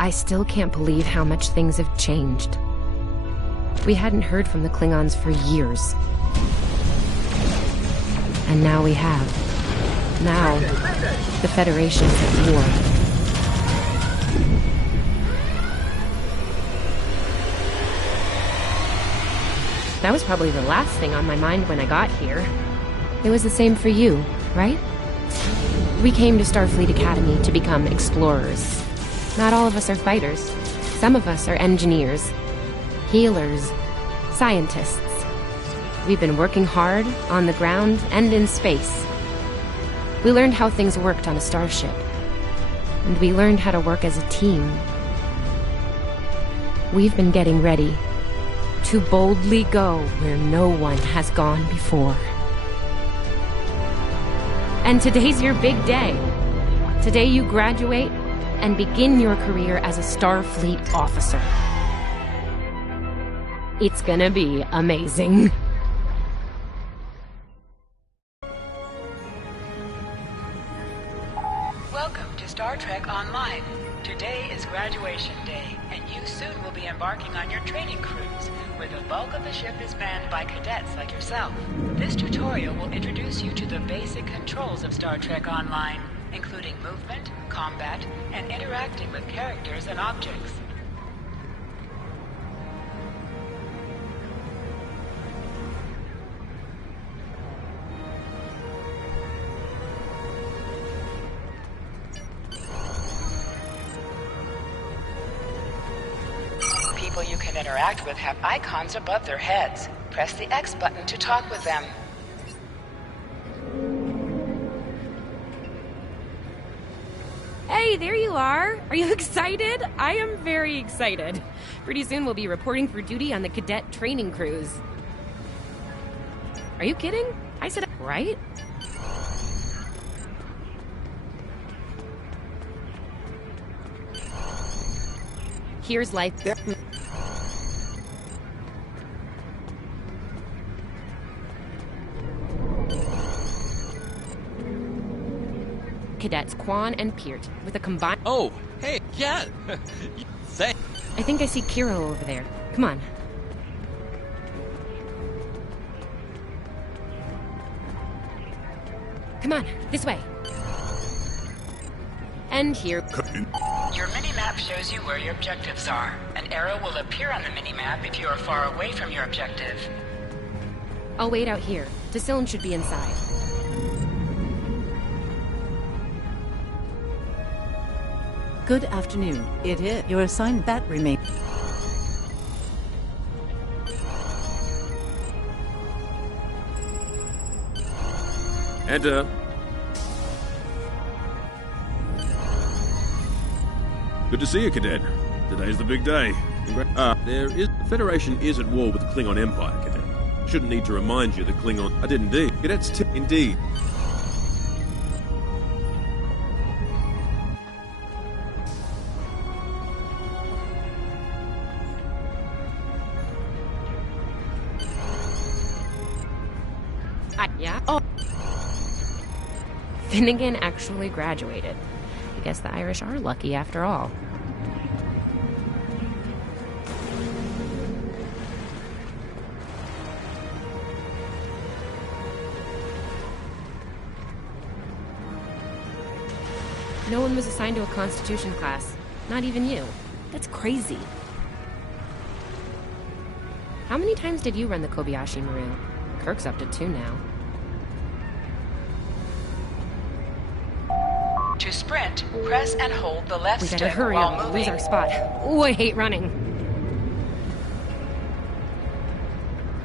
I still can't believe how much things have changed. We hadn't heard from the Klingons for years. And now we have. Now, the Federation's at war. That was probably the last thing on my mind when I got here. It was the same for you, right? We came to Starfleet Academy to become explorers. Not all of us are fighters. Some of us are engineers, healers, scientists. We've been working hard on the ground and in space. We learned how things worked on a starship. And we learned how to work as a team. We've been getting ready to boldly go where no one has gone before. And today's your big day. Today you graduate and begin your career as a Starfleet officer. It's gonna be amazing. Welcome to Star Trek Online. Today is graduation day, and you soon will be embarking on your training cruise, where the bulk of the ship is manned by cadets like yourself. This tutorial will introduce you to the basic controls of Star Trek Online, including movement, combat, and interacting with characters and objects. People you can interact with have icons above their heads. Press the X button to talk with them. Hey, there you are! Are you excited? I am very excited. Pretty soon we'll be reporting for duty on the cadet training cruise. Are you kidding? I said, right? Here's life. Cadets Quan and Peart with a combined. Oh, hey, yeah. Thanks. I think I see Kiro over there. Come on. Come on, this way. And here. Your mini-map shows you where your objectives are. An arrow will appear on the mini-map if you are far away from your objective. I'll wait out here. Tacilin should be inside. Good afternoon. It is your assigned that remains. Enter. Good to see you, Cadet. Today's the big day. The Federation is at war with the Klingon Empire, Cadet. Shouldn't need to remind you that Klingon... I did indeed. Cadets, indeed. Yeah? Oh. Finnegan actually graduated. I guess the Irish are lucky after all. No one was assigned to a Constitution class. Not even you. That's crazy. How many times did you run the Kobayashi Maru? Kirk's up to 2 now. To sprint, press and hold the left We stick gotta hurry while up and moving. lose our spot. Ooh, I hate running.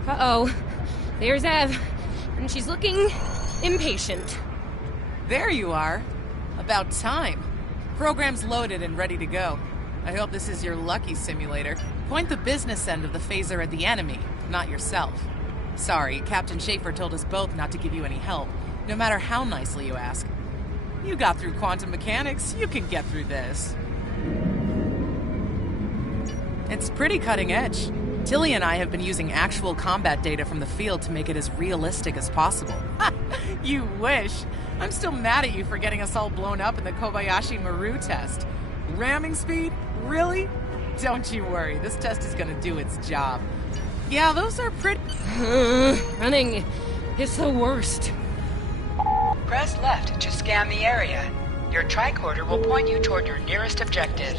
Uh-oh. There's Ev. And she's looking impatient. There you are. About time. Program's loaded and ready to go. I hope this is your lucky simulator. Point the business end of the phaser at the enemy, not yourself. Sorry, Captain Schaefer told us both not to give you any help, no matter how nicely you ask. You got through quantum mechanics, you can get through this. It's pretty cutting edge. Tilly and I have been using actual combat data from the field to make it as realistic as possible. You wish. I'm still mad at you for getting us all blown up in the Kobayashi Maru test. Ramming speed? Really? Don't you worry, this test is gonna do its job. Yeah, those are pretty... Running is the worst. Press left to scan the area. Your tricorder will point you toward your nearest objective.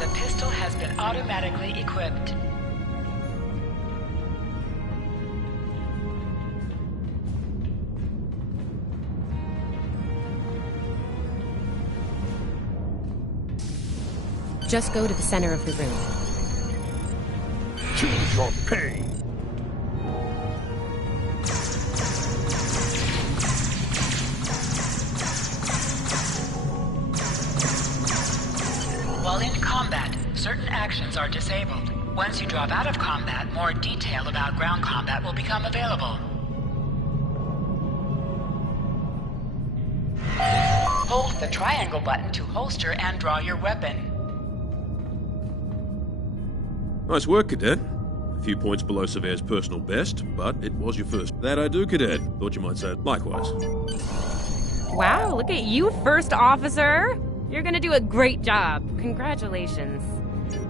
The pistol has been automatically equipped. Just go to the center of the room. Choose your pain. While in combat, certain actions are disabled. Once you drop out of combat, more detail about ground combat will become available. Hold the triangle button to holster and draw your weapon. Nice work, Cadet. A few points below Sevaire's personal best, but it was your first. That I do, Cadet. Thought you might say it likewise. Wow, look at you, First Officer! You're gonna do a great job. Congratulations.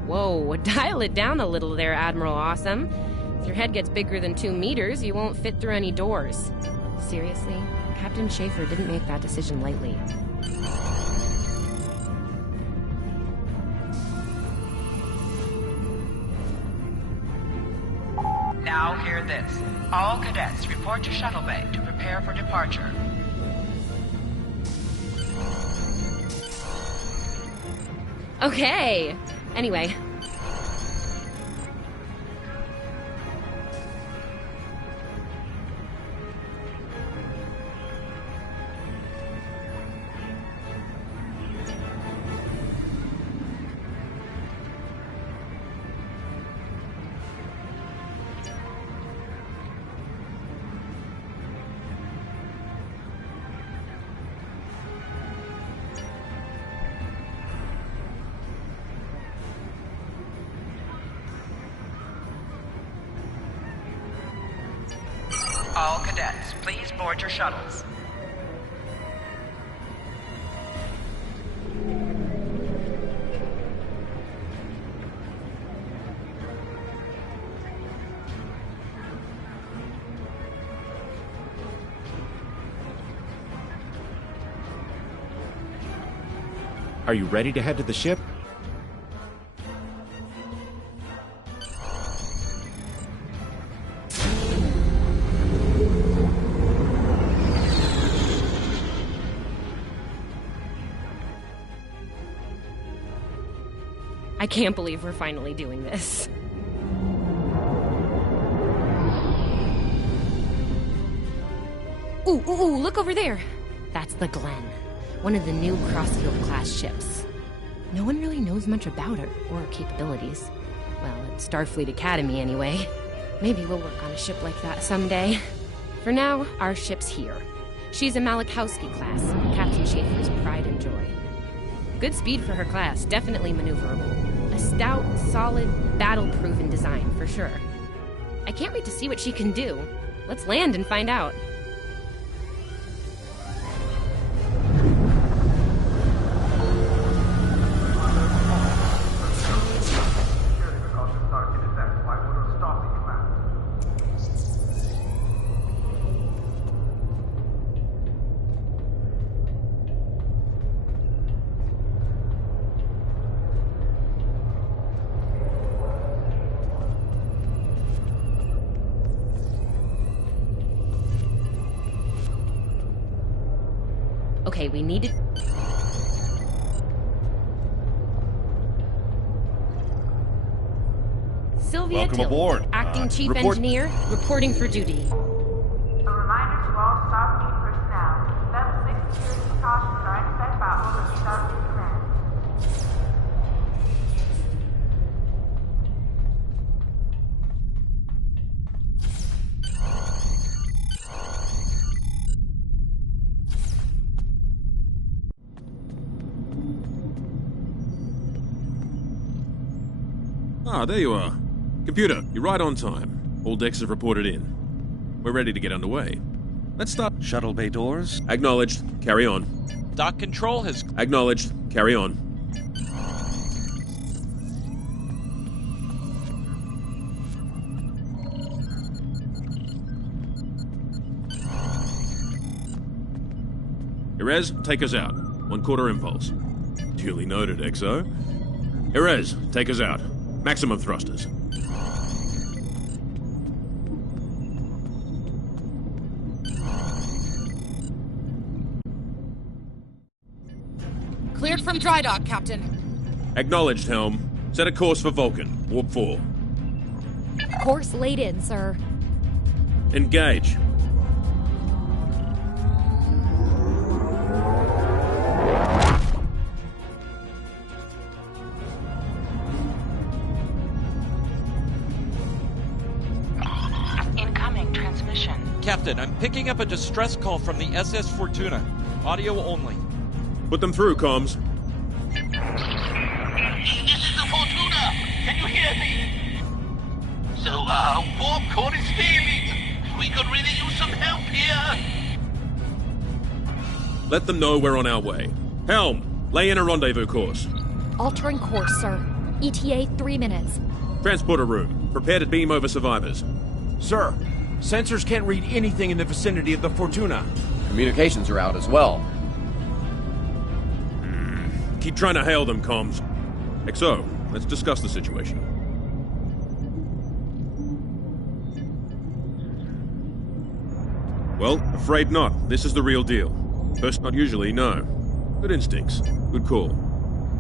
Whoa, dial it down a little there, Admiral Awesome. If your head gets bigger than 2 meters, you won't fit through any doors. Seriously, Captain Schaefer didn't make that decision lightly. Now hear this. All cadets report to Shuttle Bay to prepare for departure. Okay. Anyway. All cadets, please board your shuttles. Are you ready to head to the ship? I can't believe we're finally doing this. Ooh, look over there! That's the Glen, one of the new Crossfield-class ships. No one really knows much about her, or her capabilities. Well, at Starfleet Academy, anyway. Maybe we'll work on a ship like that someday. For now, our ship's here. She's a Malachowski class, Captain Schaefer's pride and joy. Good speed for her class, definitely maneuverable. A stout, solid, battle-proven design, for sure. I can't wait to see what she can do. Let's land and find out. Okay, we need to... Sylvia Welcome Tilley, aboard. Acting Chief Report. Engineer, reporting for duty. A reminder to all Starfleet personnel, level 6 security precautions are in effect by order of Starfleet Command. Ah, there you are. Computer, you're right on time. All decks have reported in. We're ready to get underway. Let's start. Shuttle bay doors. Acknowledged. Carry on. Dock control has... Acknowledged. Carry on. Erez, take us out. 1/4 impulse. Duly noted, XO. Erez, take us out. Maximum thrusters. Cleared from dry dock, Captain. Acknowledged, Helm. Set a course for Vulcan. Warp 4. Course laid in, sir. Engage. Incoming transmission. Captain, I'm picking up a distress call from the SS Fortuna. Audio only. Put them through, comms. This is the Fortuna! Can you hear me? So, warp core is failing. We could really use some help here. Let them know we're on our way. Helm, lay in a rendezvous course. Altering course, sir. ETA 3 minutes. Transporter room. Prepare to beam over survivors. Sir, sensors can't read anything in the vicinity of the Fortuna. Communications are out as well. Keep trying to hail them, comms. XO, let's discuss the situation. Well, afraid not. This is the real deal. First, not usually, no. Good instincts. Good call.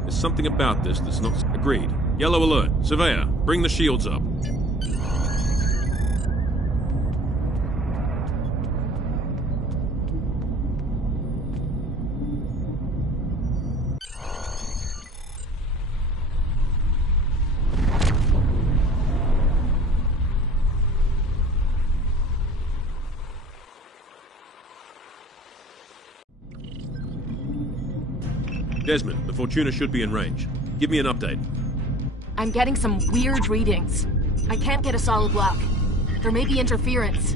There's something about this that's not agreed. Yellow alert. Surveyor, bring the shields up. Desmond, the Fortuna should be in range. Give me an update. I'm getting some weird readings. I can't get a solid lock. There may be interference.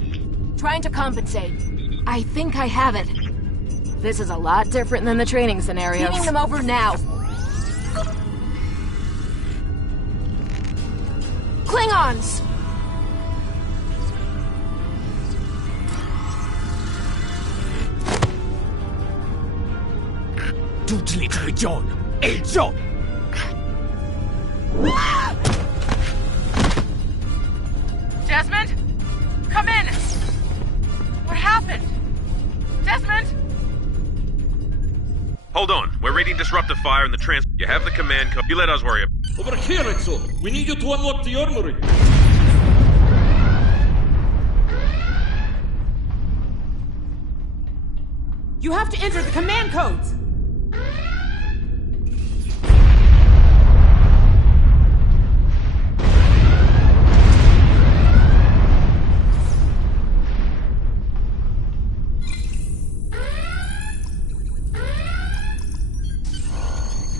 Trying to compensate. I think I have it. This is a lot different than the training scenarios. Pinging them over now. Klingons! Toutes les régions, elles ont... Desmond? Come in! What happened? Desmond? Hold on. We're reading disruptive fire in the trans... You have the command code. You let us worry. Over here, Exo. We need you to unlock the armory. You have to enter the command codes!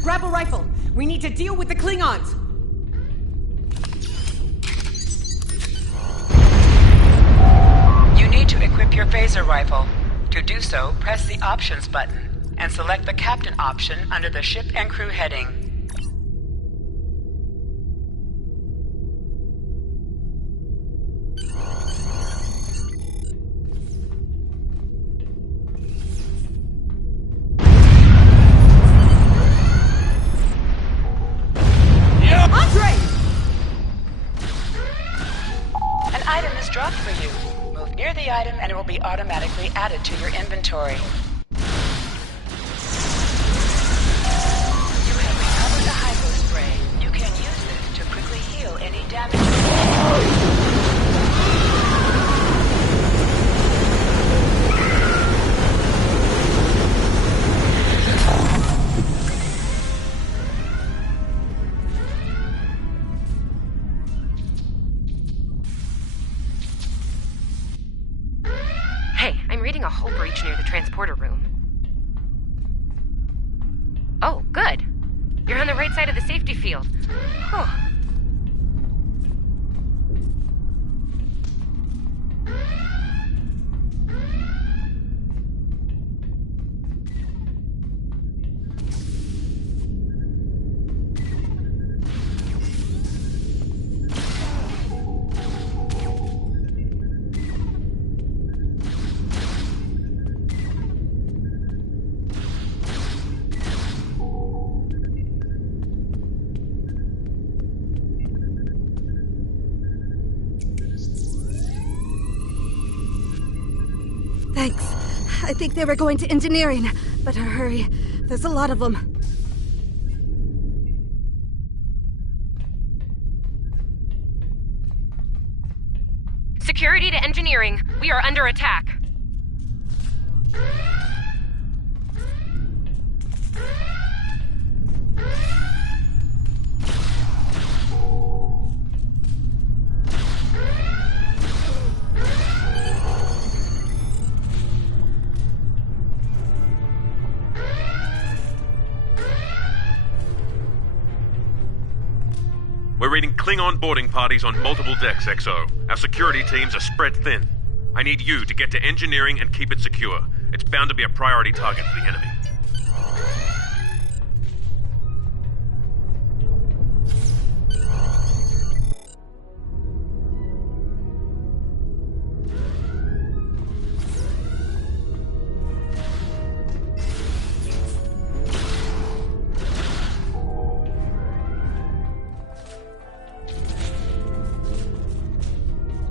Grab a rifle. We need to deal with the Klingons. You need to equip your phaser rifle. To do so, press the Options button and select the Captain option under the Ship and Crew heading. An item is dropped for you. Move near the item and it will be automatically added to your inventory. You have recovered a hypo spray. You can use this to quickly heal any damage. I'm reading a hull breach near the transporter room. Oh, good. You're on the right side of the safety field. Whew. Thanks. I think they were going to engineering. Better hurry. There's a lot of them. Security to engineering. We are under attack. We're reading Klingon boarding parties on multiple decks, XO. Our security teams are spread thin. I need you to get to engineering and keep it secure. It's bound to be a priority target for the enemy.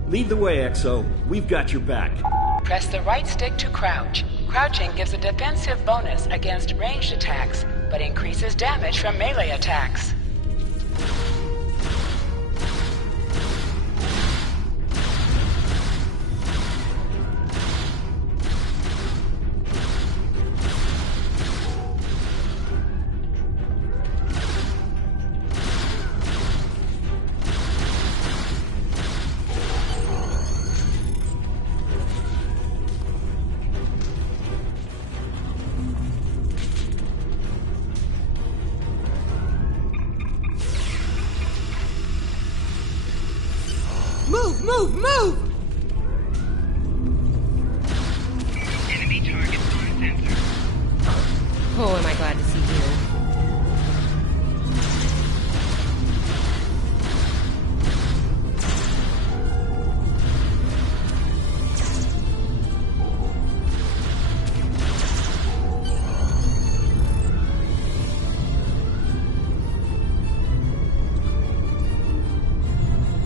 Lead the way, XO. We've got your back. Press the right stick to crouch. Crouching gives a defensive bonus against ranged attacks, but increases damage from melee attacks. Move, move, move! Enemy target on sensor. Oh, am I glad to see you.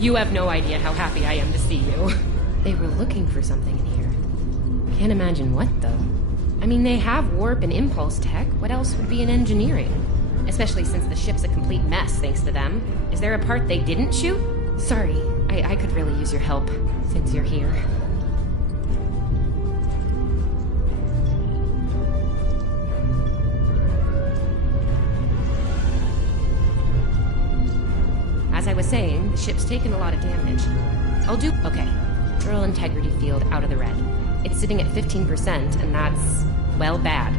You have no idea how happy I am to see you. They were looking for something in here. Can't imagine what, though. I mean, they have warp and impulse tech. What else would be in engineering? Especially since the ship's a complete mess, thanks to them. Is there a part they didn't shoot? Sorry, I could really use your help, since you're here. As I was saying, the ship's taken a lot of damage. Okay. Neural integrity field out of the red. It's sitting at 15%, and that's, well, bad.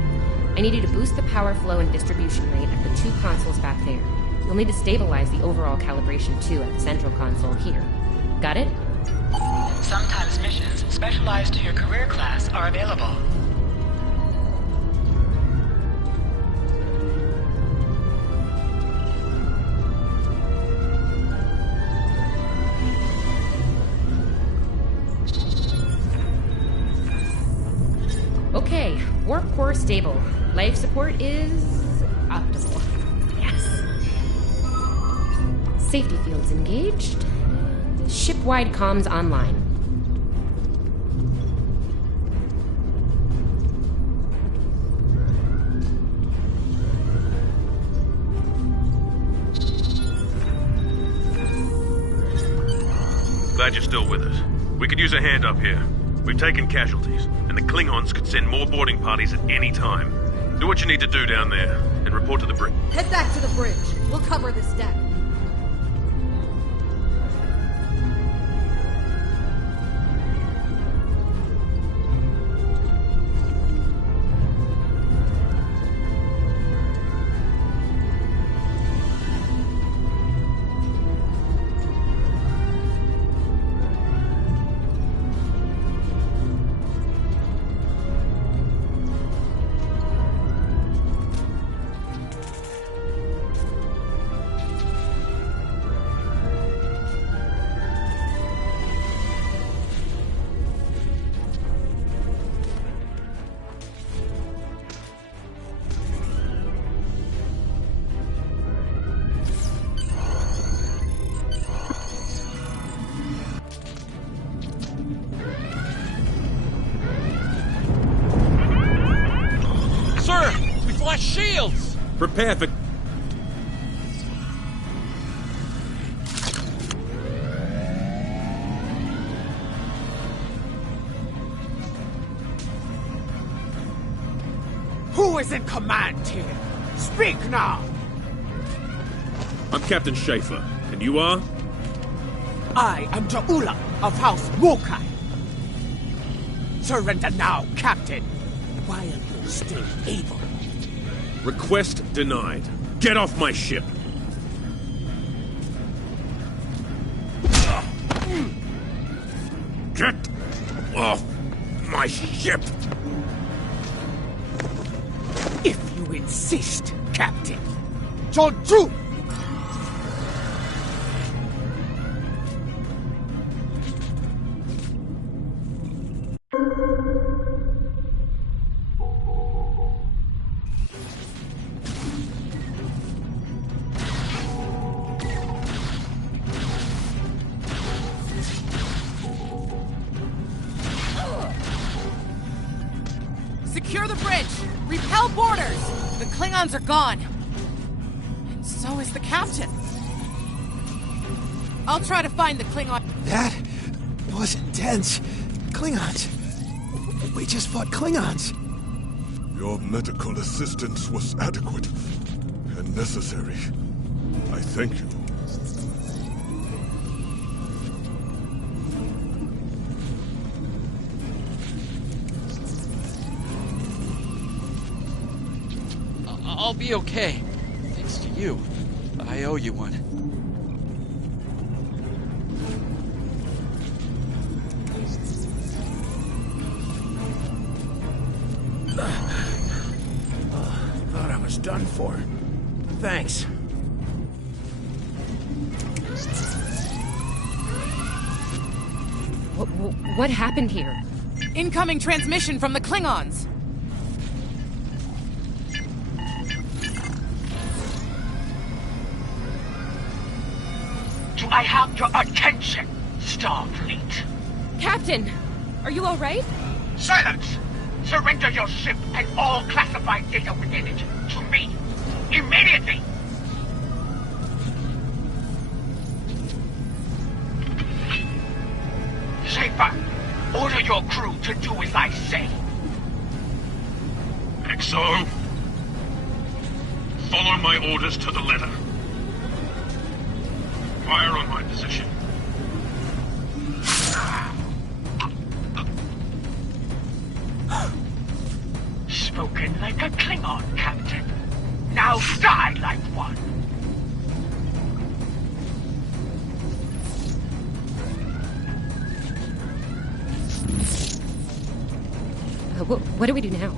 I need you to boost the power flow and distribution rate at the two consoles back there. You'll need to stabilize the overall calibration too at the central console here. Got it? Sometimes missions specialized to your career class are available. Okay, warp core stable. Life support is optimal. Yes. Safety fields engaged. Ship-wide comms online. Glad you're still with us. We could use a hand up here. We've taken casualties, and the Klingons could send more boarding parties at any time. Do what you need to do down there, and report to the bridge. Head back to the bridge. We'll cover this deck. prepare for... Who is in command here? Speak now! I'm Captain Schaefer, and you are? I am Ja'ula of House Mokai. Surrender now, Captain, while you're still able. Request denied. Get off my ship! Get off my ship! If you insist, Captain. Jonju! Secure the bridge! Repel boarders! The Klingons are gone. And so is the captain. I'll try to find the Klingon... That was intense. Klingons. We just fought Klingons. Your medical assistance was adequate and necessary. I thank you. I'll be okay. Thanks to you. I owe you one. Thought I was done for. Thanks. What happened here? Incoming transmission from the Klingons! Do I have your attention, Starfleet? Captain! Are you alright? Silence! Surrender your ship and all classified data within it to me. Immediately! Schaefer, order your crew to do as I say. XO, follow my orders to the letter. Fire on my position. Spoken like a Klingon, Captain. Now die like one. What do we do now?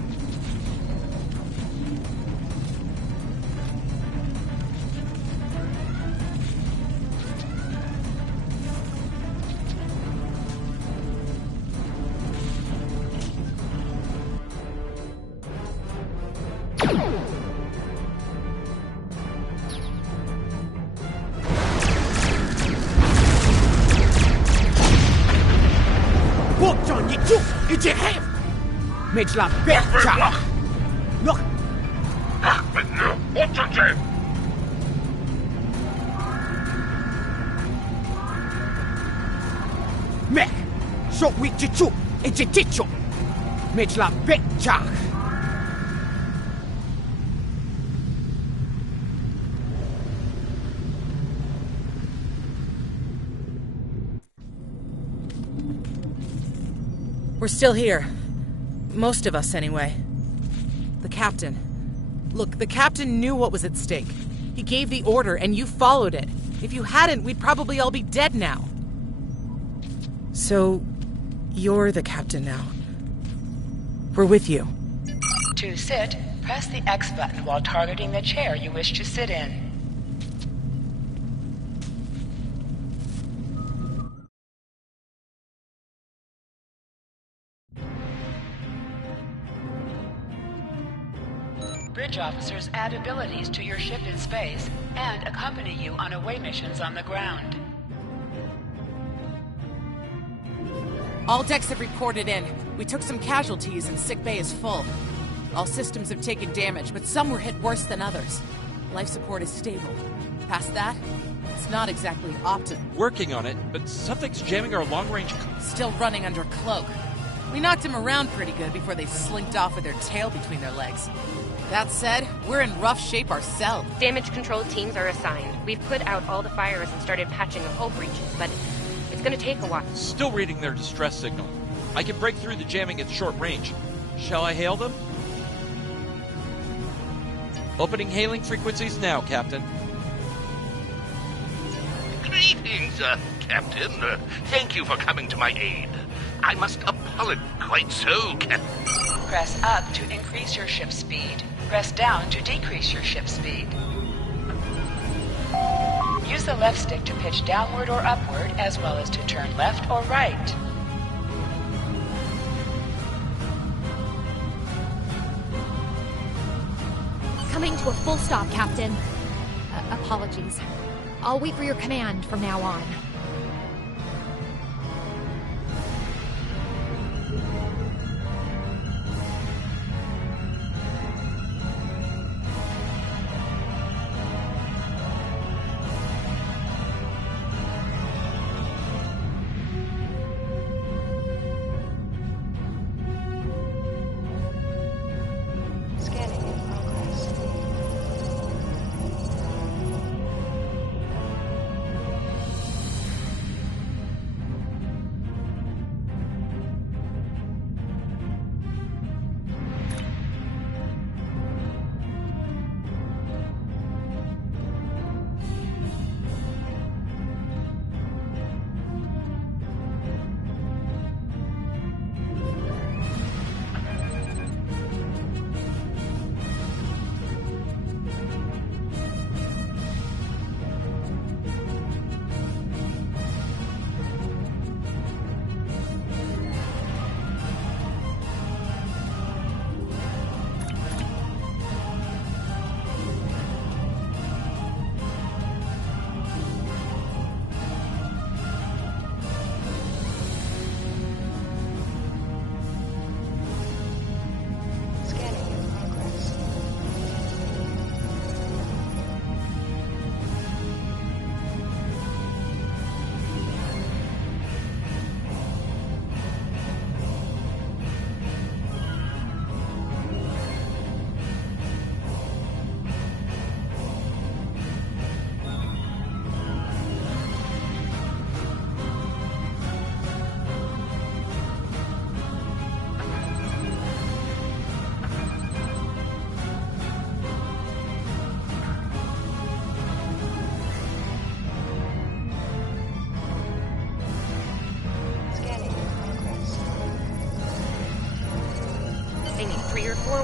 Mitchla Betcha! Look! Mech! So we chichu! Ejiticho! Mitchla Betcha! We're still here. Most of us, anyway. The captain. Look, the captain knew what was at stake. He gave the order, and you followed it. If you hadn't, we'd probably all be dead now. So, you're the captain now. We're with you. To sit, press the X button while targeting the chair you wish to sit in. Bridge officers add abilities to your ship in space and accompany you on away missions on the ground. All decks have reported in. We took some casualties and sick bay is full. All systems have taken damage, but some were hit worse than others. Life support is stable. Past that, it's not exactly optimal. Working on it, but something's jamming our long-range... Still running under cloak. We knocked him around pretty good before they slinked off with their tail between their legs. That said, we're in rough shape ourselves. Damage control teams are assigned. We've put out all the fires and started patching the hull breaches, but it's gonna take a while. Still reading their distress signal. I can break through the jamming at short range. Shall I hail them? Opening hailing frequencies now, Captain. Greetings, Captain. Thank you for coming to my aid. I must apologize. Quite so, Captain. Press up to increase your ship speed. Press down to decrease your ship speed. Use the left stick to pitch downward or upward, as well as to turn left or right. Coming to a full stop, Captain. Apologies. I'll wait for your command from now on.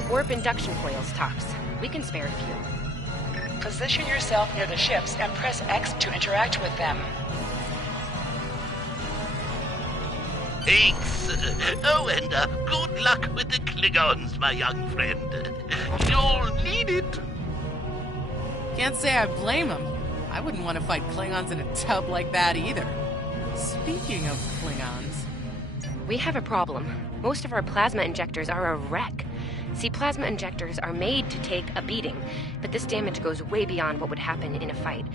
Warp induction coils, tops. We can spare a few. Position yourself near the ships and press X to interact with them. Thanks. Oh, and good luck with the Klingons, my young friend. You'll need it. Can't say I blame him. I wouldn't want to fight Klingons in a tub like that either. Speaking of Klingons... We have a problem. Most of our plasma injectors are a wreck. See, plasma injectors are made to take a beating, but this damage goes way beyond what would happen in a fight.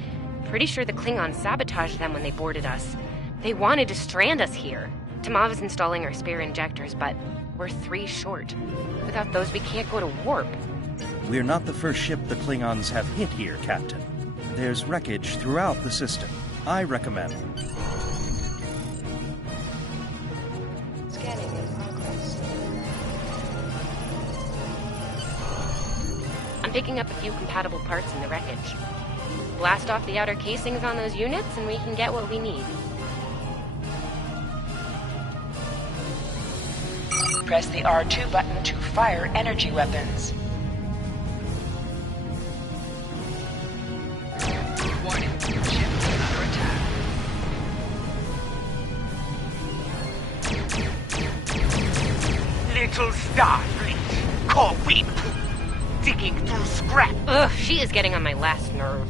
Pretty sure the Klingons sabotaged them when they boarded us. They wanted to strand us here. Tamav is installing our spare injectors, but we're 3 short. Without those, we can't go to warp. We're not the first ship the Klingons have hit here, Captain. There's wreckage throughout the system. I recommend. Scanning in progress. I'm picking up a few compatible parts in the wreckage. Blast off the outer casings on those units and we can get what we need. Press the R2 button to fire energy weapons. Warning, ship under attack. Little Starfleet, cobweb, digging through scrap. Ugh, she is getting on my last nerve.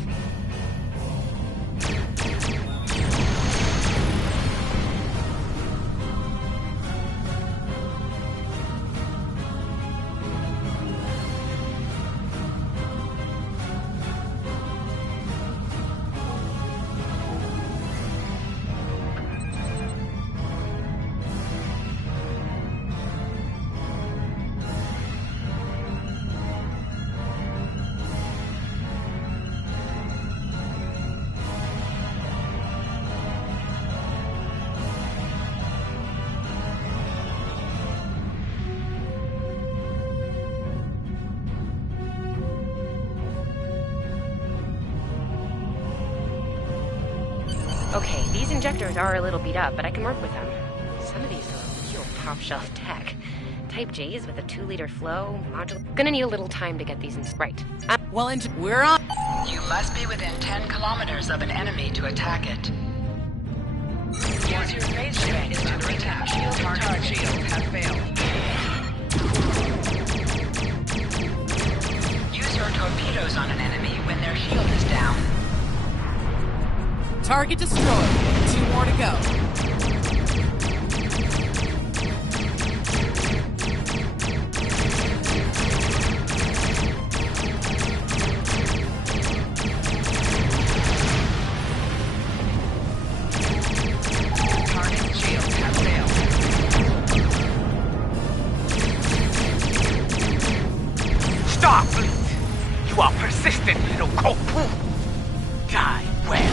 injectors are a little beat up, but I can work with them. Some of these are real top-shelf tech. Type J's with a 2-liter flow, module... Gonna need a little time to get these in... Right. Well, we're on... You must be within 10 kilometers of an enemy to attack it. Use your phaser ray to under attack. Target shields have failed. Use your torpedoes on an enemy when their shield is down. Target destroyed. 2 more to go. You are persistent, little cold-poo. Die well.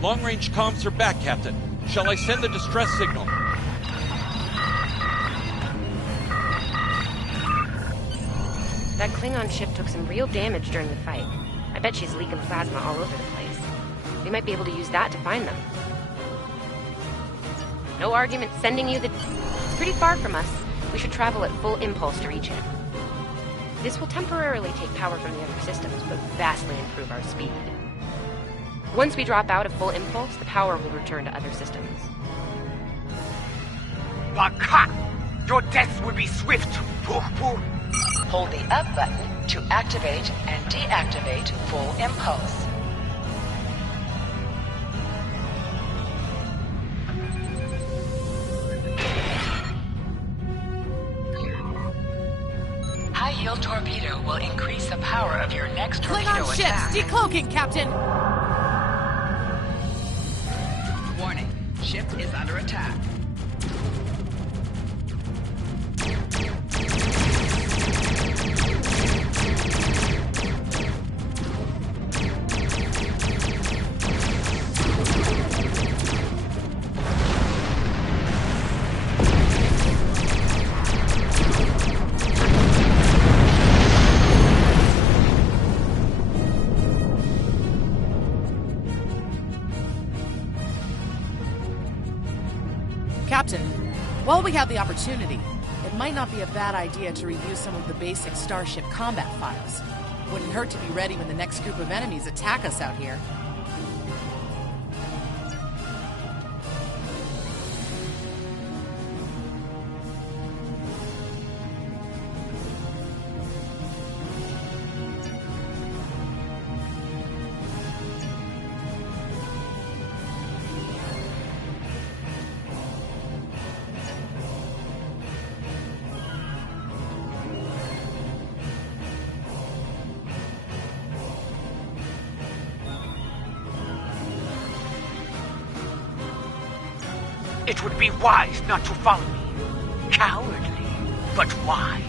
Long-range comms are back, Captain. Shall I send the distress signal? That Klingon ship took some real damage during the fight. I bet she's leaking plasma all over the place. We might be able to use that to find them. No argument sending you the... It's pretty far from us. We should travel at full impulse to reach it. This will temporarily take power from the other systems, but vastly improve our speed. Once we drop out of full impulse, the power will return to other systems. Baka! Your death will be swift. Hold the up button to activate and deactivate full impulse. High-yield torpedo will increase the power of your next torpedo Klingon attack. ships decloaking, Captain! Warning, ship is under attack. Captain, while we have the opportunity, it might not be a bad idea to review some of the basic Starship combat files. Wouldn't hurt to be ready when the next group of enemies attack us out here. It would be wise not to follow me. Cowardly, but wise.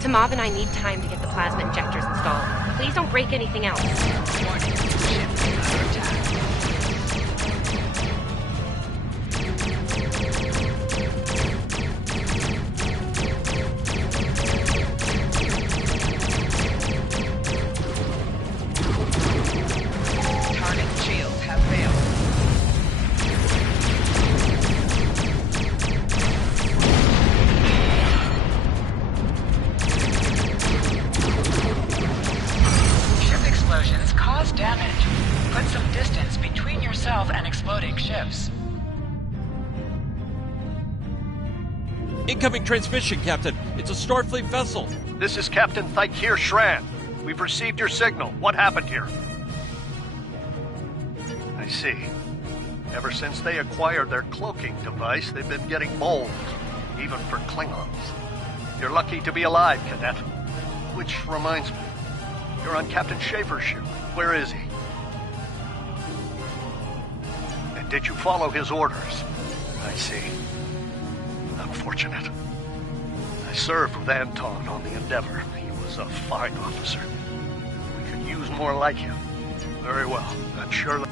Tamav and I need time to get the plasma injectors installed. Please don't break anything else. Warning, ship is under attack. Incoming transmission, Captain. It's a Starfleet vessel. This is Captain Thykir Shran. We've received your signal. What happened here? I see. Ever since they acquired their cloaking device, they've been getting bold, even for Klingons. You're lucky to be alive, Cadet. Which reminds me, you're on Captain Schaefer's ship. Where is he? And did you follow his orders? I see. Unfortunate. I served with Anton on the Endeavor. He was was a fine officer. We could use more like him. Very well. I'm sure that...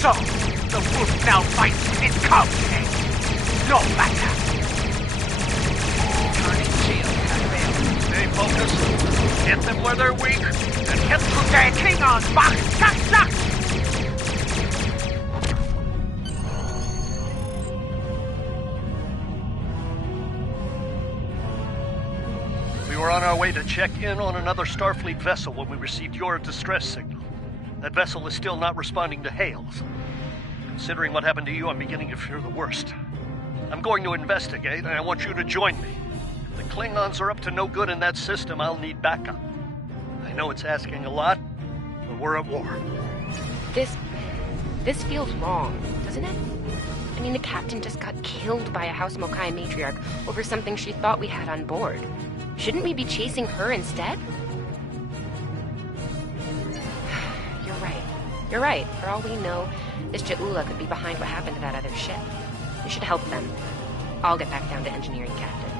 So, the wolf now fights its cub today. No matter. Turning shield has failed. Stay focused. Hit them where they're weak. And hit to their Klingons back. Zack. We were on our way to check in on another Starfleet vessel when we received your distress signal. That vessel is still not responding to hails. Considering what happened to you, I'm beginning to fear the worst. I'm going to investigate, and I want you to join me. If the Klingons are up to no good in that system, I'll need backup. I know it's asking a lot, but we're at war. This feels wrong, doesn't it? I mean, the captain just got killed by a House Mokai matriarch over something she thought we had on board. Shouldn't we be chasing her instead? You're right. For all we know, this Ja'ula could be behind what happened to that other ship. We should help them. I'll get back down to engineering, Captain.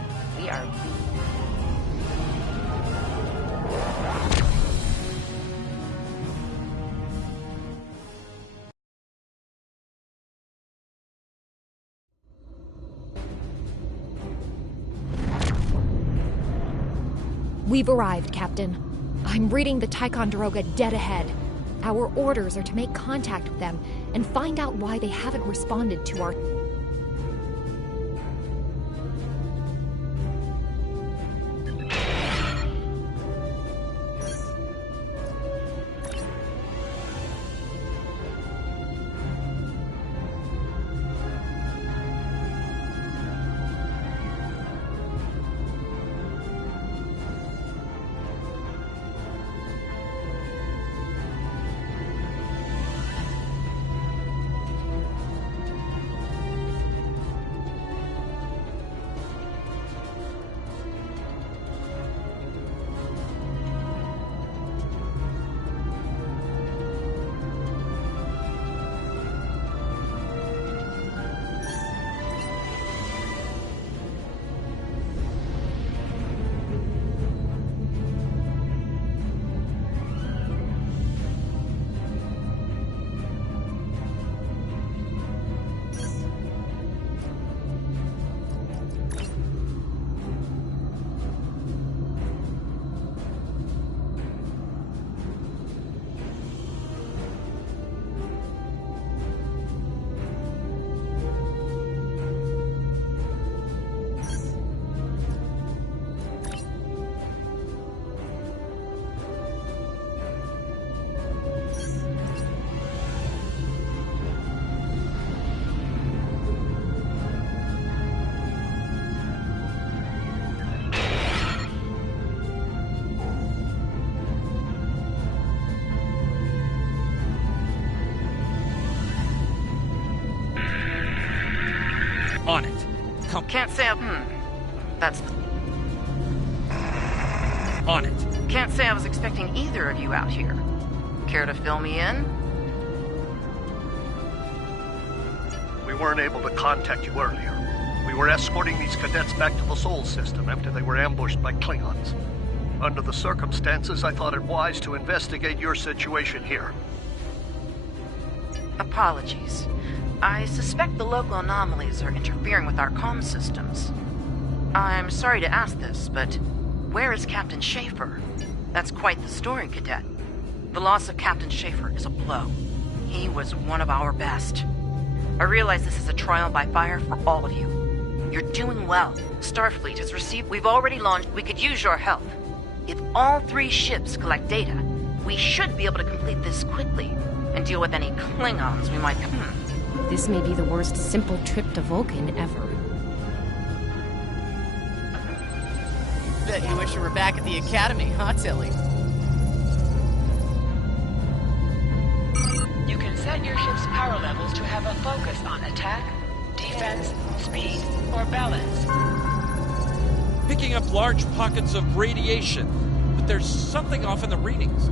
We are... We've arrived, Captain. I'm reading the Ticonderoga dead ahead. Our orders are to make contact with them and find out why they haven't responded to our... On it. Come. Can't say that's... On it. Can't say I was expecting either of you out here. Care to fill me in? We weren't able to contact you earlier. We were escorting these cadets back to the Sol system after they were ambushed by Klingons. Under the circumstances, I thought it wise to investigate your situation here. Apologies. I suspect the local anomalies are interfering with our comm systems. I'm sorry to ask this, but where is Captain Schaefer? That's quite the story, Cadet. The loss of Captain Schaefer is a blow. He was one of our best. I realize this is a trial by fire for all of you. You're doing well. Starfleet has received... We've already launched... We could use your help. If all 3 ships collect data, we should be able to complete this quickly. and deal with any Klingons we might... This may be the worst simple trip to Vulcan ever. Bet you wish you were back at the Academy, huh, Tilly? You can set your ship's power levels to have a focus on attack, defense, speed, or balance. Picking up large pockets of radiation, but there's something off in the readings.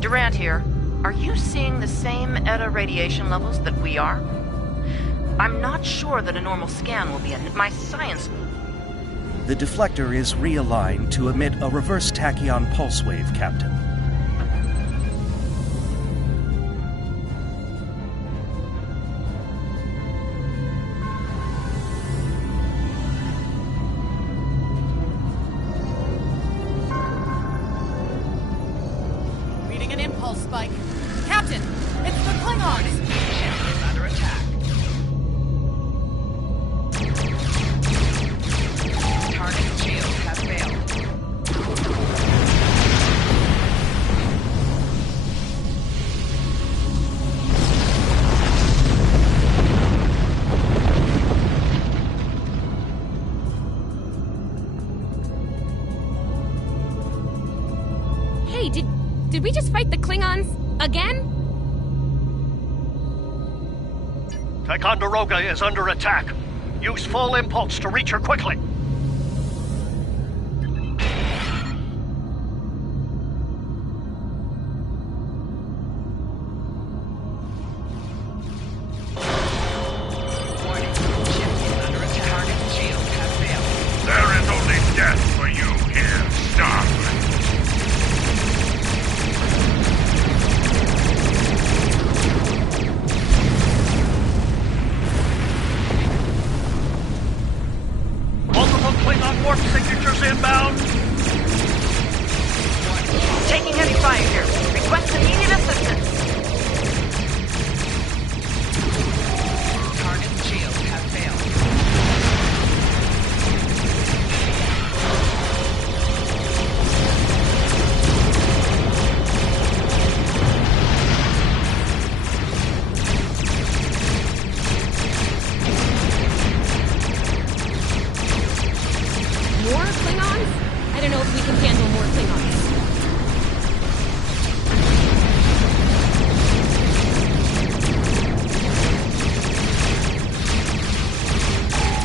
Durant here. Are you seeing the same ETA radiation levels that we are? I'm not sure that a normal scan will be in my science... The deflector is realigned to emit a reverse tachyon pulse wave, Captain. Spike. Captain, it's the Klingons! Ship is under attack. Target shields have failed. Hey, did we just fight the Klingons again? Ticonderoga is under attack. Use full impulse to reach her quickly. Warning. Ship is under attack. Target shields have failed. There is only death for you here, Starfleet. Klingon warp signatures inbound. Taking heavy fire here. Request immediate assistance. Target shields have failed. More Klingons? I don't know if we can handle more Klingons.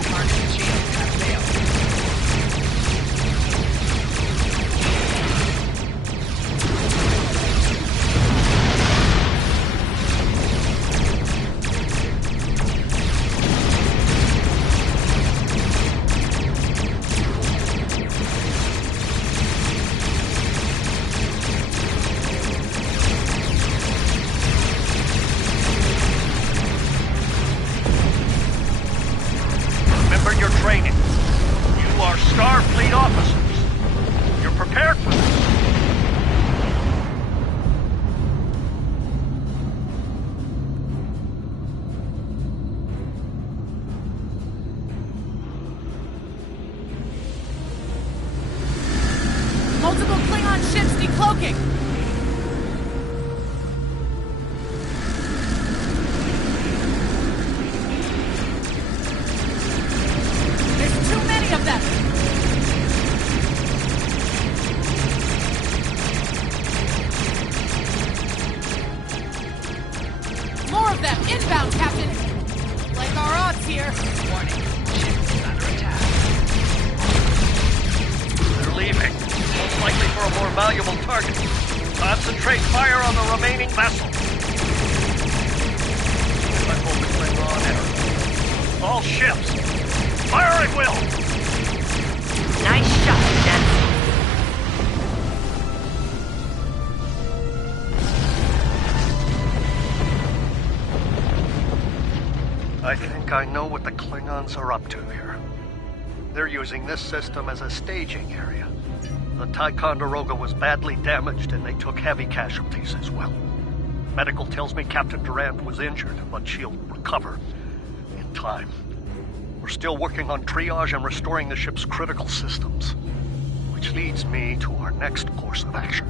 Target shields have failed. Remember your training. You are Starfleet officers. You're prepared for this. Multiple Klingon ships decloaking! There's too many of them! More of them! Inbound, Captain! Like our odds here! Warning. Ship is under attack. They're leaving. Most likely for a more valuable target. Concentrate fire on the remaining vessel. Let go of the Klingon. All ships! Fire at will! Nice shot, Cadet. I think I know what the Klingons are up to here. They're using this system as a staging area. The Ticonderoga was badly damaged and they took heavy casualties as well. Medical tells me Captain Durant was injured, but she'll recover in time. We're still working on triage and restoring the ship's critical systems, which leads me to our next course of action.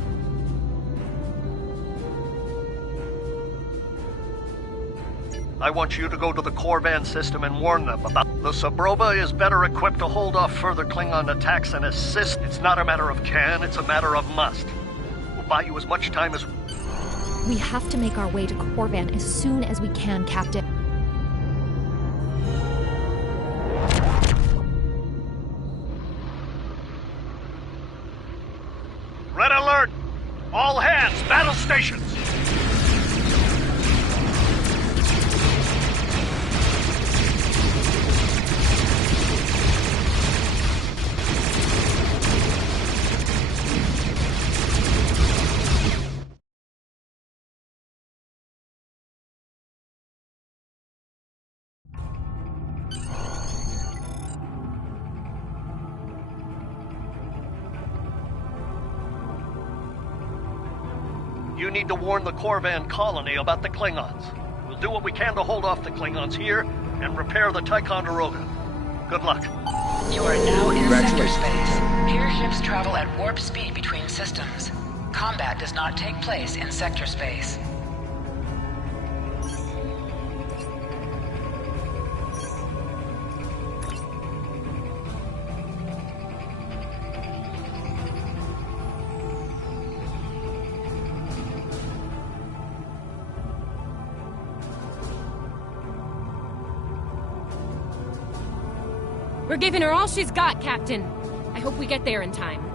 I want you to go to the Corvan system and warn them about the Sabroba is better equipped to hold off further Klingon attacks and assist. It's not a matter of can, it's a matter of must. We'll buy you as much time as... We have to make our way to Corvan as soon as we can, Captain. Red alert! All hands, battle stations! You need to warn the Corvan colony about the Klingons. We'll do what we can to hold off the Klingons here and repair the Ticonderoga. Good luck. You are now in sector space. Here ships travel at warp speed between systems. Combat does not take place in sector space. We're giving her all she's got, Captain. I hope we get there in time.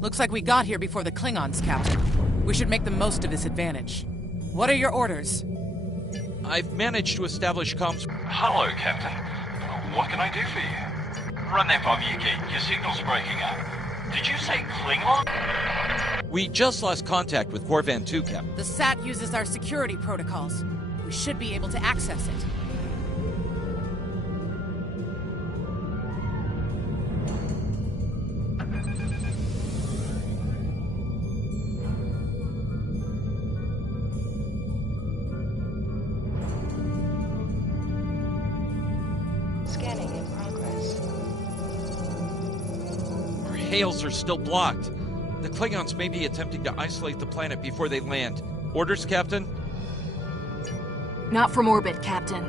Looks like we got here before the Klingons, Captain. We should make the most of this advantage. What are your orders? I've managed to establish comms. Hello, Captain. What can I do for you? Run that by me again. Your signal's breaking up. Did you say Klingon? We just lost contact with Corvan 2, Captain. The SAT uses our security protocols. We should be able to access it. Scanning in progress. Our hails are still blocked. The Klingons may be attempting to isolate the planet before they land. Orders, Captain? Not from orbit, Captain.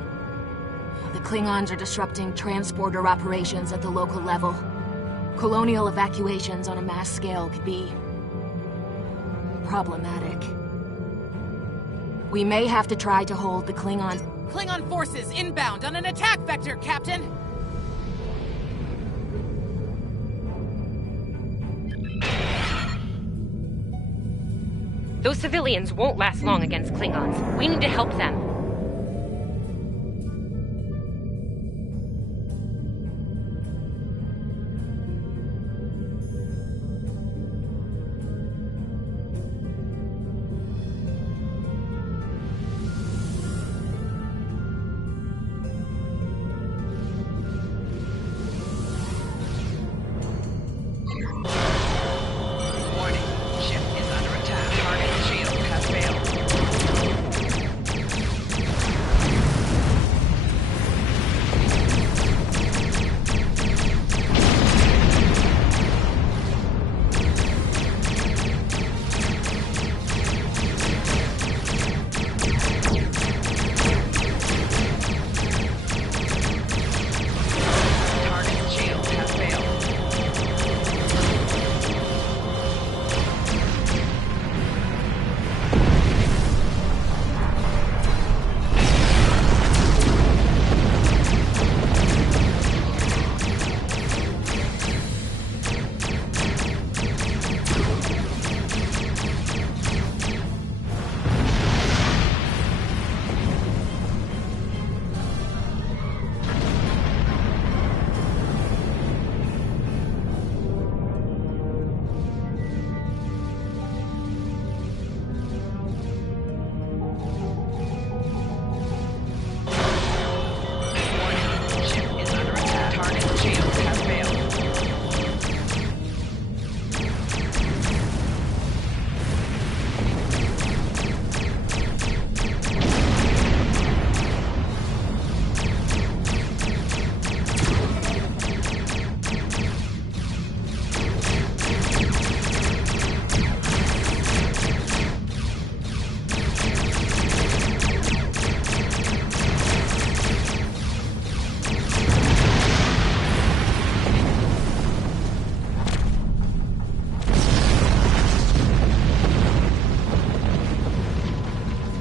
The Klingons are disrupting transporter operations at the local level. Colonial evacuations on a mass scale could be problematic. We may have to try to hold the Klingons. Klingon forces inbound on an attack vector, Captain! Those civilians won't last long against Klingons. We need to help them.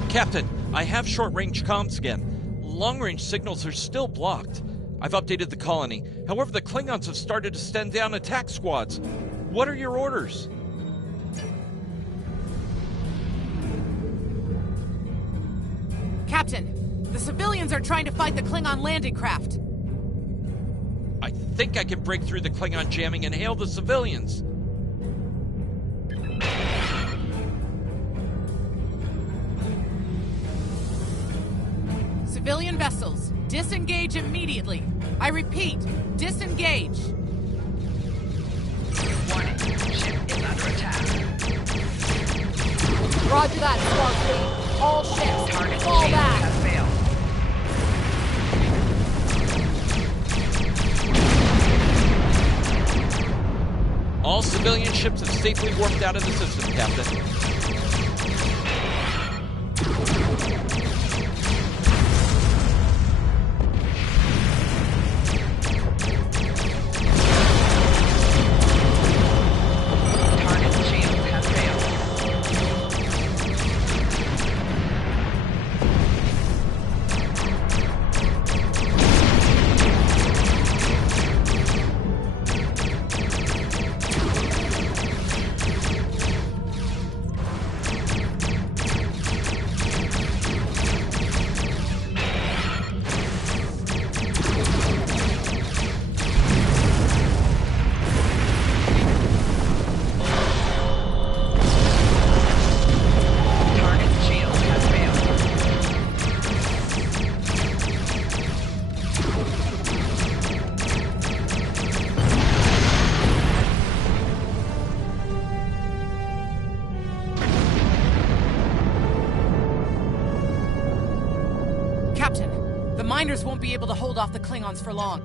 Captain, I have short-range comms again. Long-range signals are still blocked. I've updated the colony. However, the Klingons have started to send down attack squads. What are your orders? Captain, the civilians are trying to fight the Klingon landing craft. I think I can break through the Klingon jamming and hail the civilians. Civilian vessels, disengage immediately. I repeat, disengage. Warning, ship is under attack. Roger that, Starfleet. All ships, Target fall shield back. has failed. All civilian ships have safely warped out of the system, Captain. Reminders won't be able to hold off the Klingons for long.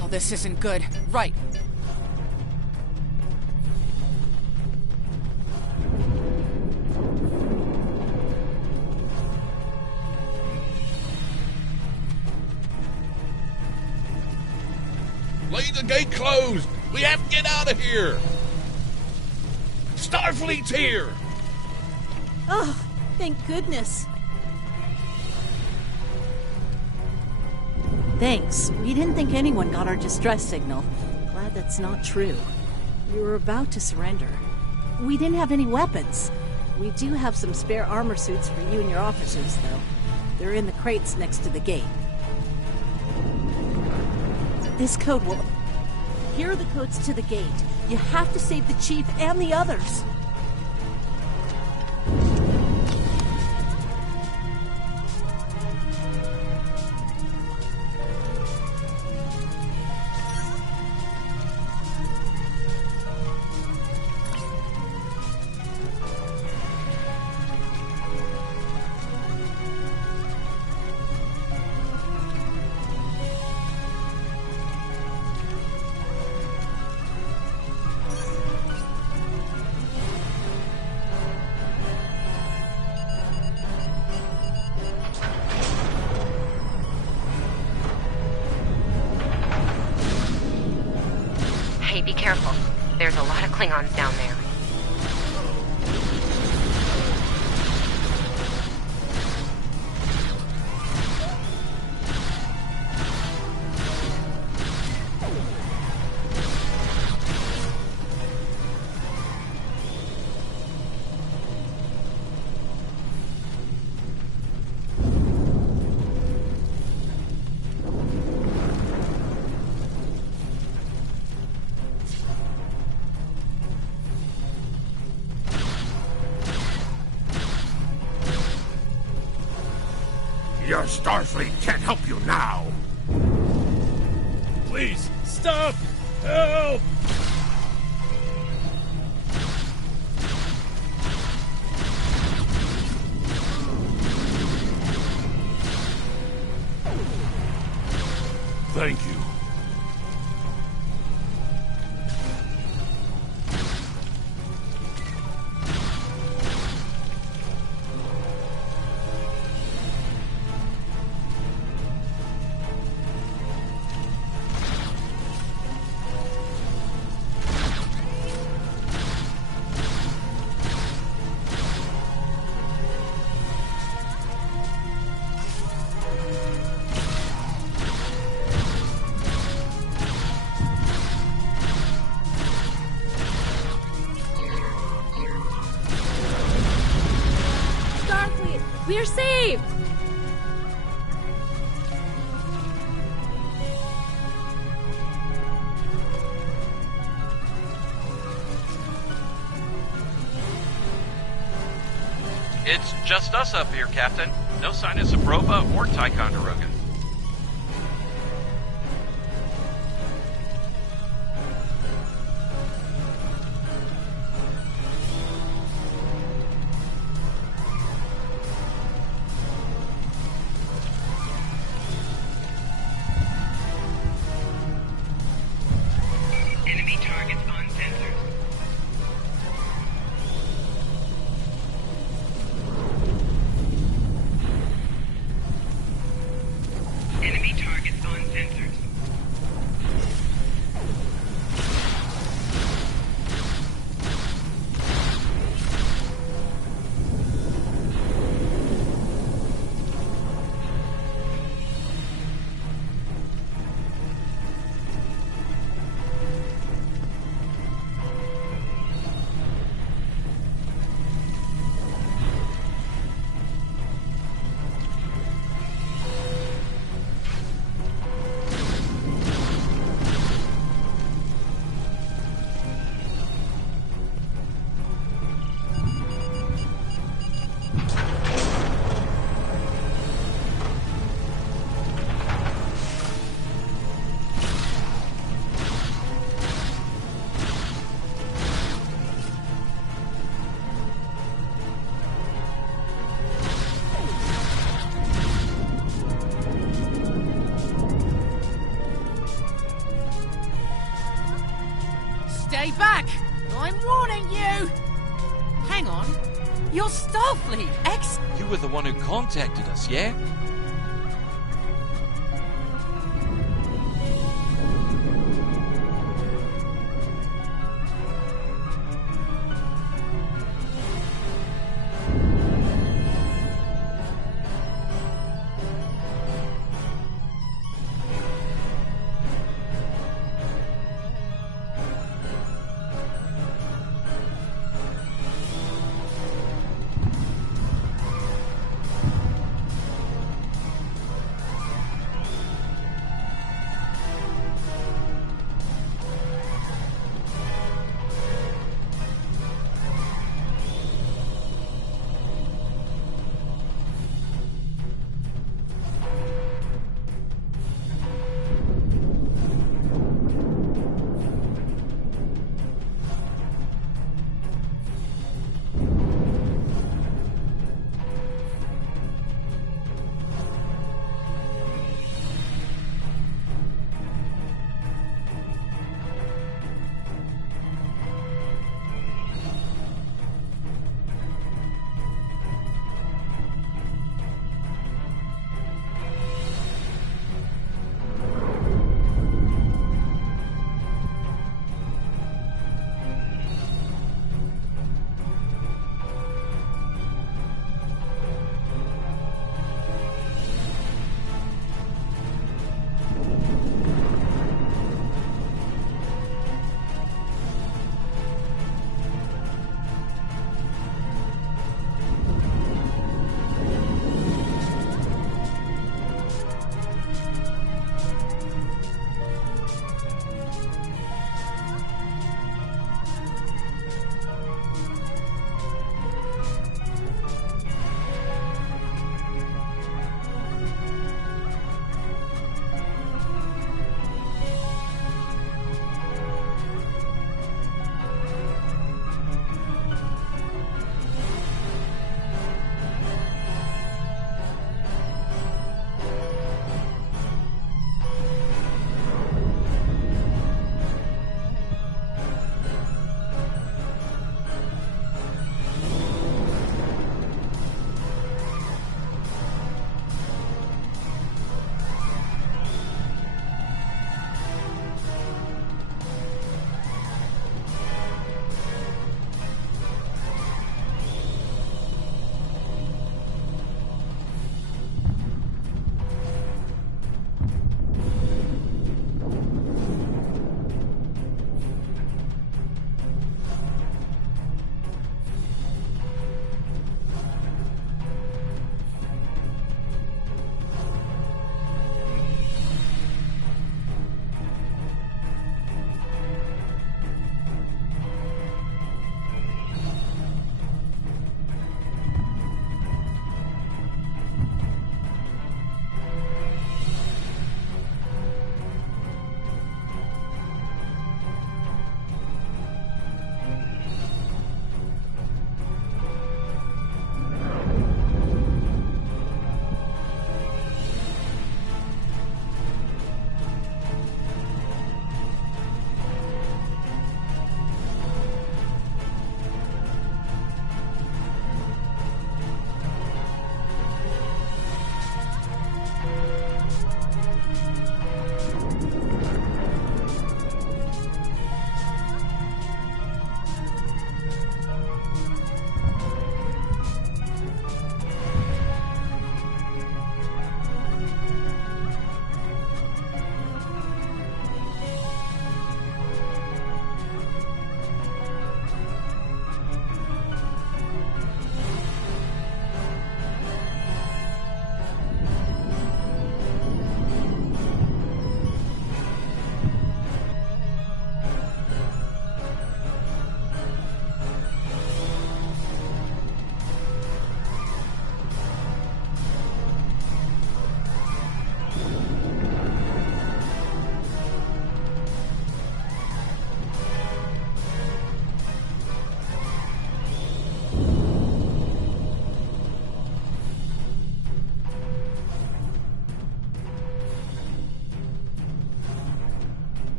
Oh, this isn't good. Right. Leave the gate closed! We have to get out of here! Starfleet's here! Oh, thank goodness. Thanks. We didn't think anyone got our distress signal. Glad that's not true. We were about to surrender. We didn't have any weapons. We do have some spare armor suits for you and your officers, though. They're in the crates next to the gate. This code will... Here are the codes to the gate. You have to save the Chief and the others. Hey, be careful. There's a lot of Klingons down there. Your Starfleet can't help you now! Please, stop! Help! Thank you. We're saved! It's just us up here, Captain. No sign of Sabrova or Ticonderoga. Enemy targets on sensors. Starfleet! You were the one who contacted us, yeah?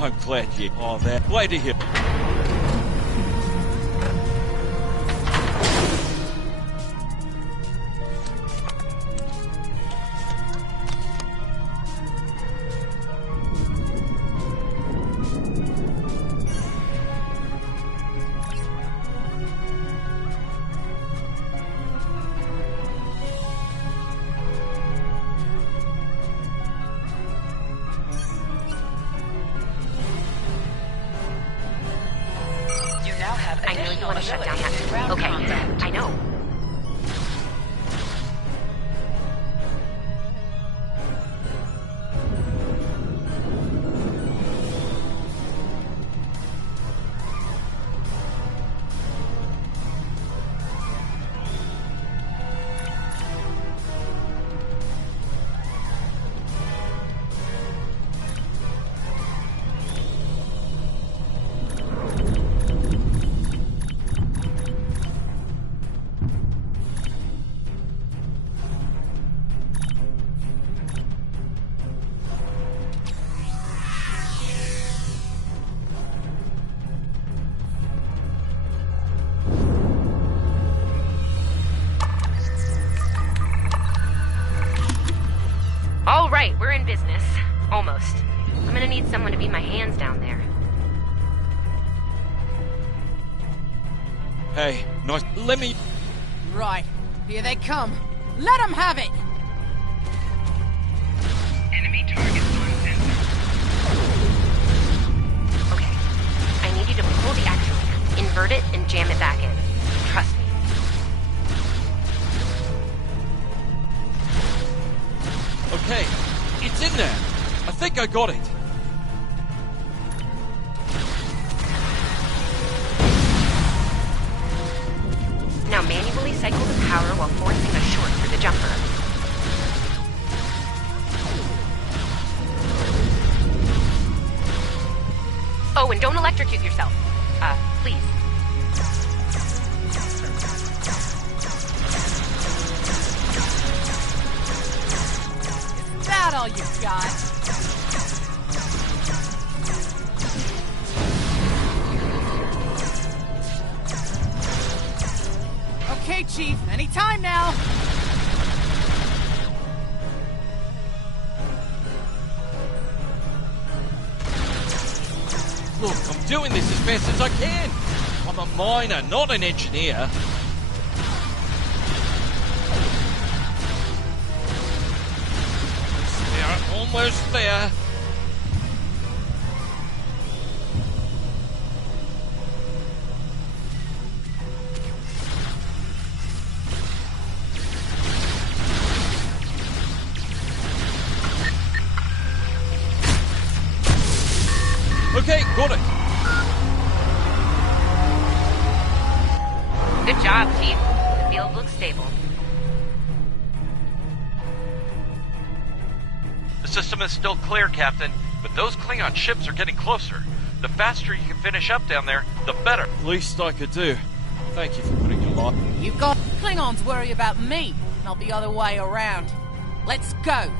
I'm glad you are there. Glad to hear. I know you want to shut down that. Okay, I know. All right, we're in business. Almost. I'm gonna need someone to be my hands down there. Hey, nice. Let me... Right. Here they come. Let them have it! Enemy target on sensor. Okay. I need you to pull the actuator, invert it, and jam it back in. Trust me. Okay, it's in there. I think I got it. Now manually cycle the power while forcing a short through the jumper. Oh, and don't electrocute yourself. Please. Is that all you got? Okay, Chief. Anytime now. Look, I'm doing this as fast as I can. I'm a miner, not an engineer. We're almost there. Okay, got it. Good job, Chief. The field looks stable. The system is still clear, Captain, but those Klingon ships are getting closer. The faster you can finish up down there, the better. Least I could do. Thank you for putting your life. You got Klingons worry about me, not the other way around. Let's go.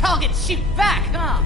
Target shoot back, huh?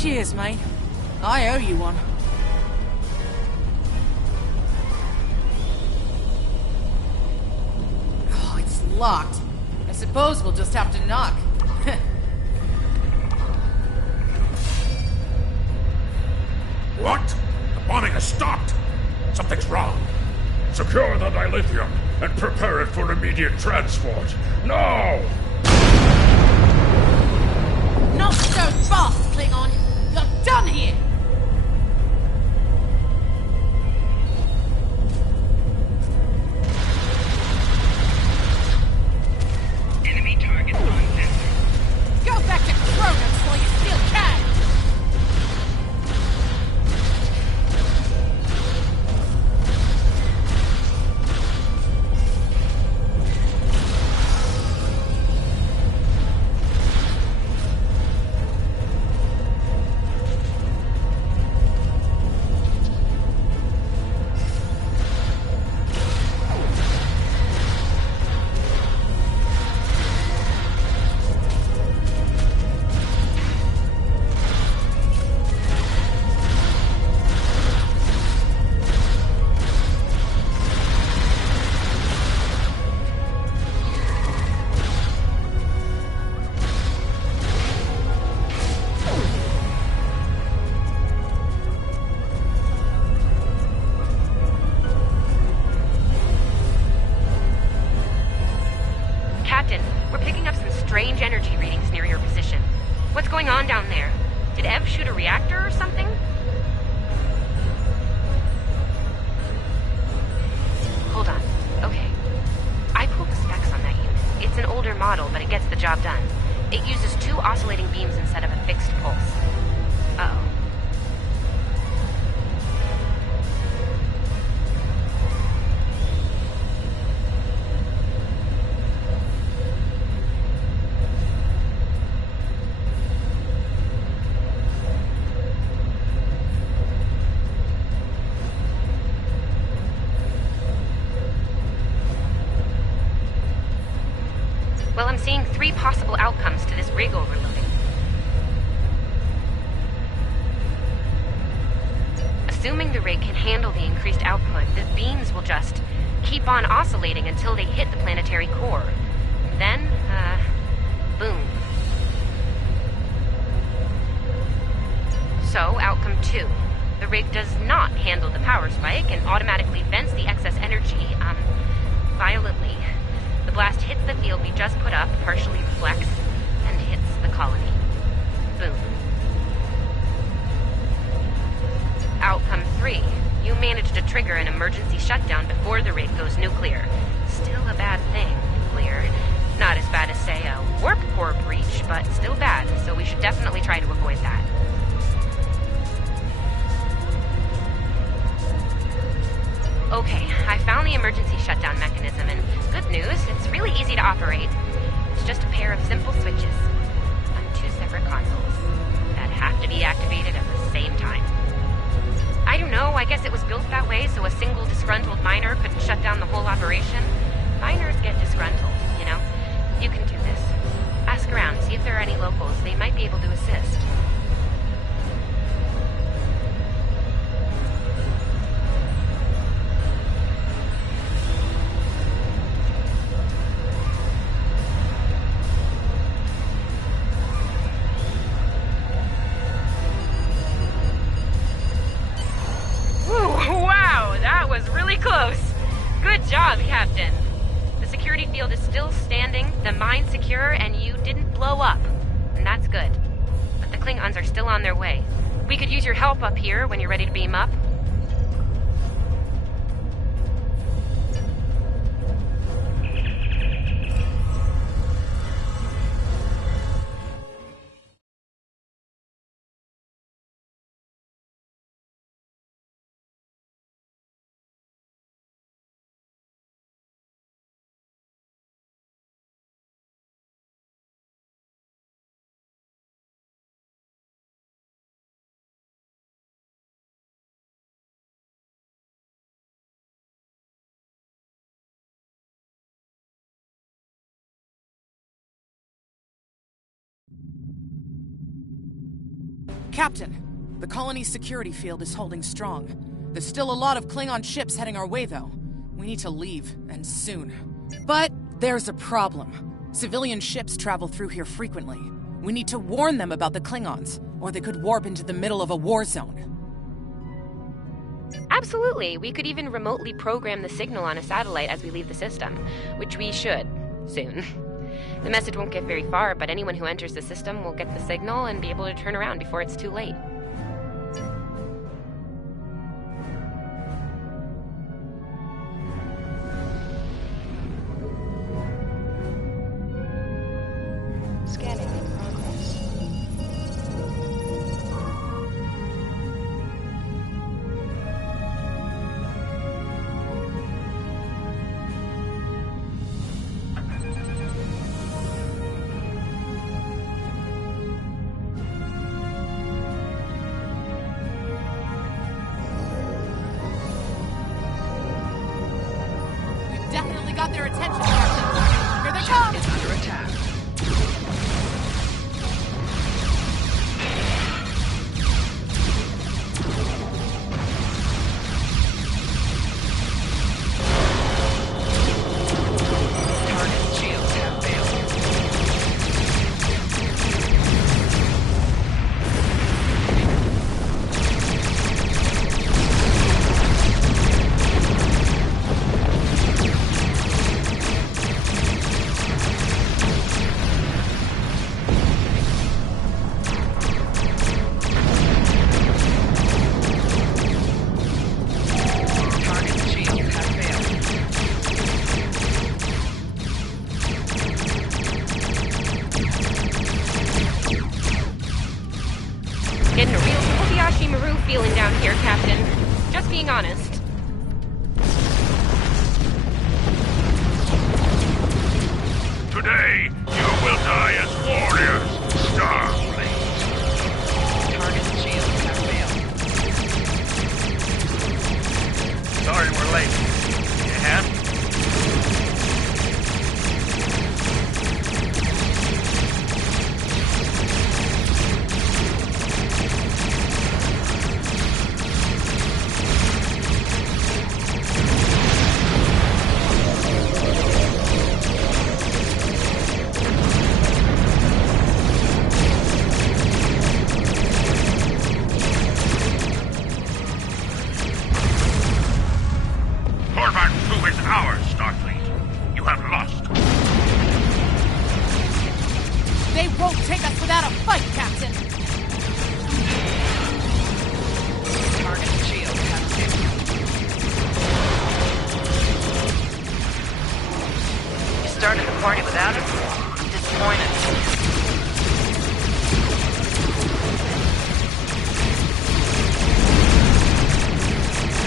Cheers, mate. I owe you one. Oh, it's locked. I suppose we'll just have to knock. What? The bombing has stopped! Something's wrong. Secure the dilithium and prepare it for immediate transport. Now! Not so fast, Klingon! You're done here! Enemy target on sensor. Go back to Kronos while you still can! strange energy readings near your position. What's going on down there? Did Ev shoot a reactor or something? Hold on. Okay. I pulled the specs on that unit. It's an older model, but it gets the job done. It uses 2 oscillating beams instead of a fixed pulse. Uh-oh. Well, I'm seeing 3 possible outcomes to this rig overloading. Assuming the rig can handle the increased output, the beams will just keep on oscillating until they hit the planetary core. Then, boom. So, outcome 2. The rig does not handle the power spike and automatically vents the excess energy, violently. The blast hits the field we just put up, partially reflects, and hits the colony. Boom. Outcome 3. You managed to trigger an emergency shutdown before the rig goes nuclear. Still a bad thing, nuclear. Not as bad as, say, a warp core breach, but still bad, so we should definitely try to avoid that. Okay, I found the emergency shutdown mechanism, and good news, it's really easy to operate. It's just a pair of simple switches on 2 separate consoles that have to be activated at the same time. I don't know, I guess it was built that way so a single disgruntled miner couldn't shut down the whole operation. Miners get disgruntled, you know? You can do this. Ask around, see if there are any locals. They might be able to assist. Wow, that was really close. Good job, Captain. The security field is still standing, the mine's secure, and you didn't blow up. And that's good. But the Klingons are still on their way. We could use your help up here when you're ready to beam up. Captain, the colony's security field is holding strong. There's still a lot of Klingon ships heading our way, though. We need to leave, and soon. But there's a problem. Civilian ships travel through here frequently. We need to warn them about the Klingons, or they could warp into the middle of a war zone. Absolutely. We could even remotely program the signal on a satellite as we leave the system, which we should, soon. The message won't get very far, but anyone who enters the system will get the signal and be able to turn around before it's too late. Scanning in progress. Definitely got their attention, Captain. Here they come! Is under attack. Target shields have failed. Getting a real Kobayashi Maru feeling down here, Captain. Just being honest. Today, you will die as warriors, Starfleet. Target shields have failed. Sorry we're late. You have? Korvac 2 is ours, Starfleet. You have lost. They won't take us without a fight, Captain! Target shield has failed. You started the party without us? I'm disappointed.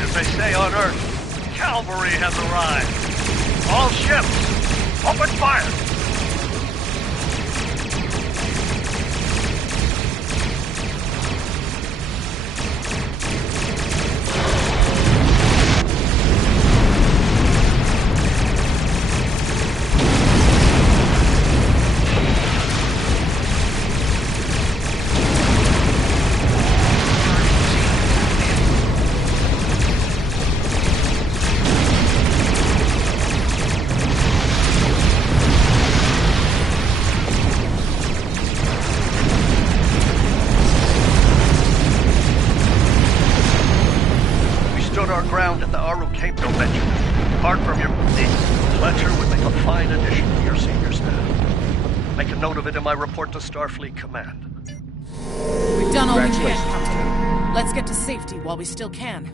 As they say on Earth, cavalry has arrived. All ships, open fire! note of it in my report to Starfleet Command. We've done all we can, Captain. Let's get to safety while we still can.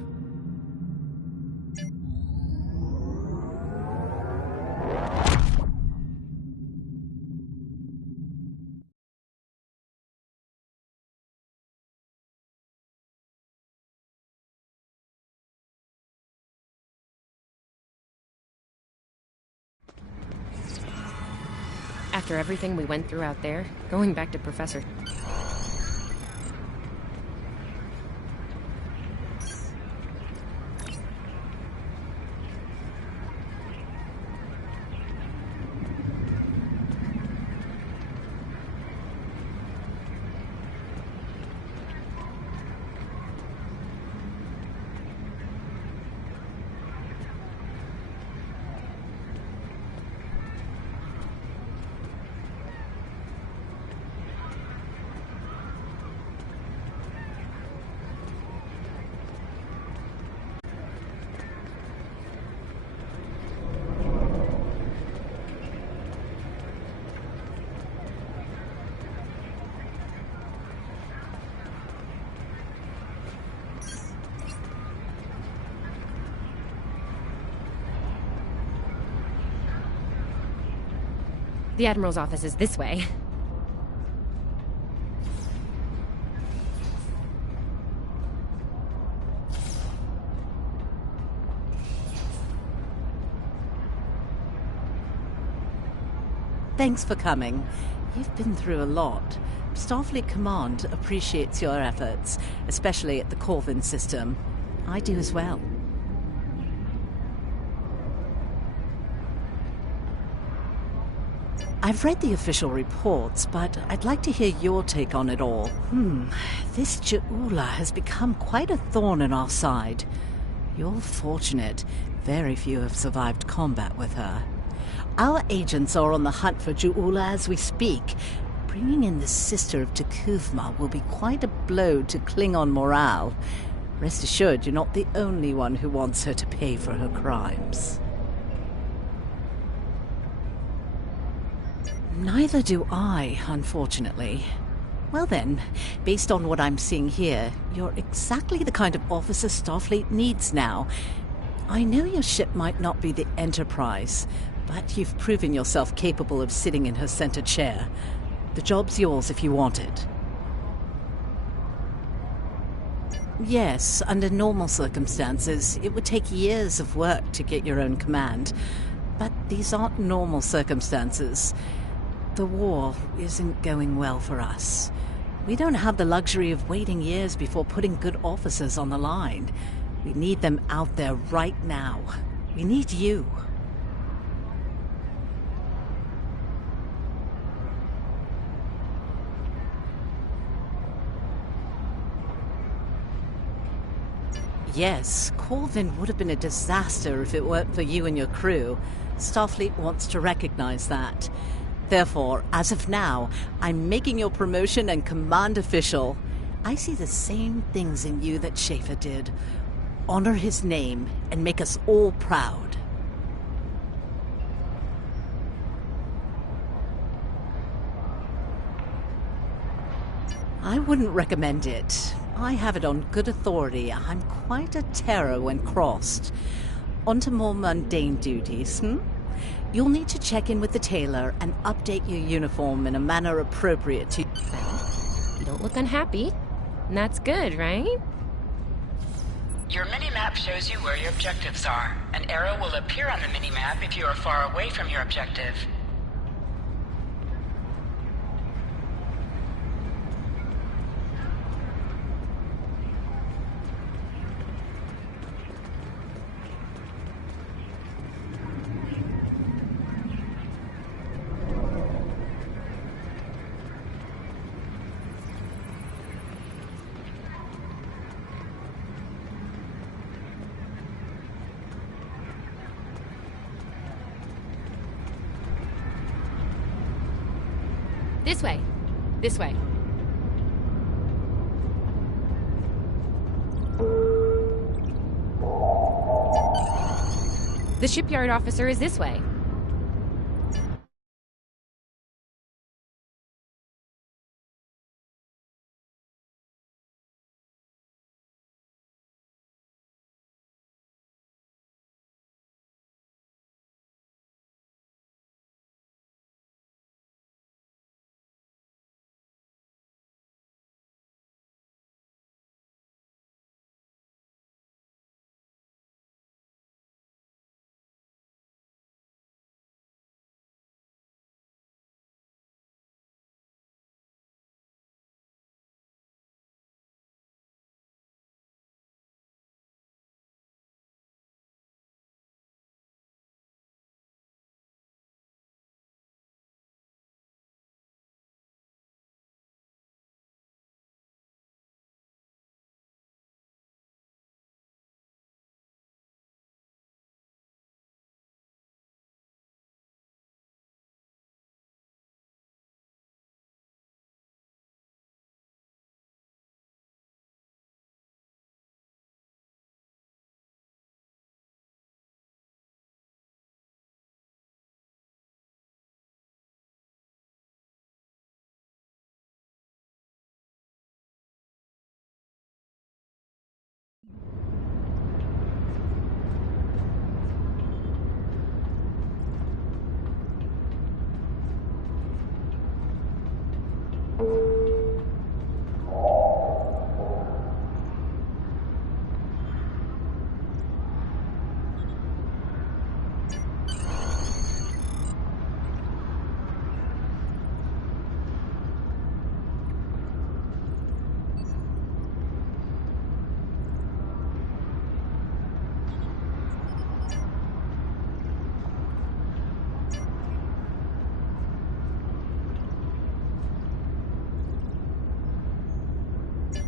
After everything we went through out there, going back to Professor... The Admiral's office is this way. Thanks for coming. You've been through a lot. Starfleet Command appreciates your efforts, especially at the Corvin system. I do as well. I've read the official reports, but I'd like to hear your take on it all. This Ju'ula has become quite a thorn in our side. You're fortunate. Very few have survived combat with her. Our agents are on the hunt for Ju'ula as we speak. Bringing in the sister of T'Kuvma will be quite a blow to Klingon morale. Rest assured, you're not the only one who wants her to pay for her crimes. Neither do I, unfortunately. Well then, based on what I'm seeing here, you're exactly the kind of officer Starfleet needs now. I know your ship might not be the Enterprise, but you've proven yourself capable of sitting in her center chair. The job's yours if you want it. Yes, under normal circumstances, it would take years of work to get your own command. But these aren't normal circumstances. The war isn't going well for us. We don't have the luxury of waiting years before putting good officers on the line. We need them out there right now. We need you. Yes, Corvin would have been a disaster if it weren't for you and your crew. Starfleet wants to recognize that. Therefore, as of now, I'm making your promotion and command official. I see the same things in you that Schaefer did. Honor his name and make us all proud. I wouldn't recommend it. I have it on good authority. I'm quite a terror when crossed. On to more mundane duties, You'll need to check in with the tailor and update your uniform in a manner appropriate to... You don't look unhappy. And that's good, right? Your mini-map shows you where your objectives are. An arrow will appear on the mini-map if you are far away from your objective. This way. This way. The shipyard officer is this way.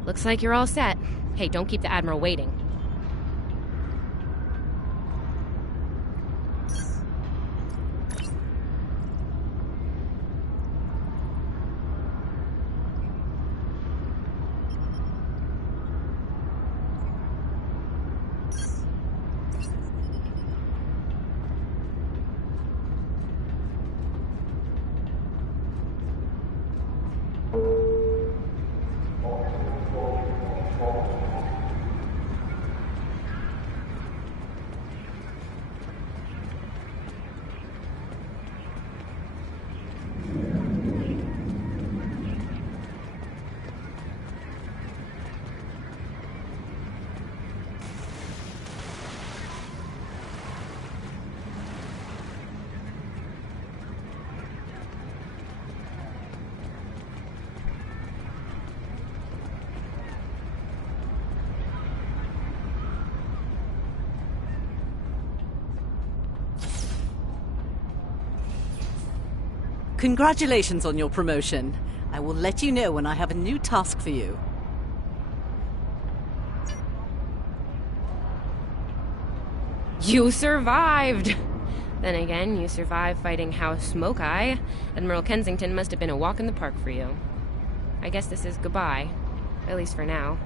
Looks like you're all set. Hey, don't keep the Admiral waiting. Congratulations on your promotion. I will let you know when I have a new task for you. You survived! Then again, you survived fighting House Smoke Eye. Admiral Kensington must have been a walk in the park for you. I guess this is goodbye. At least for now.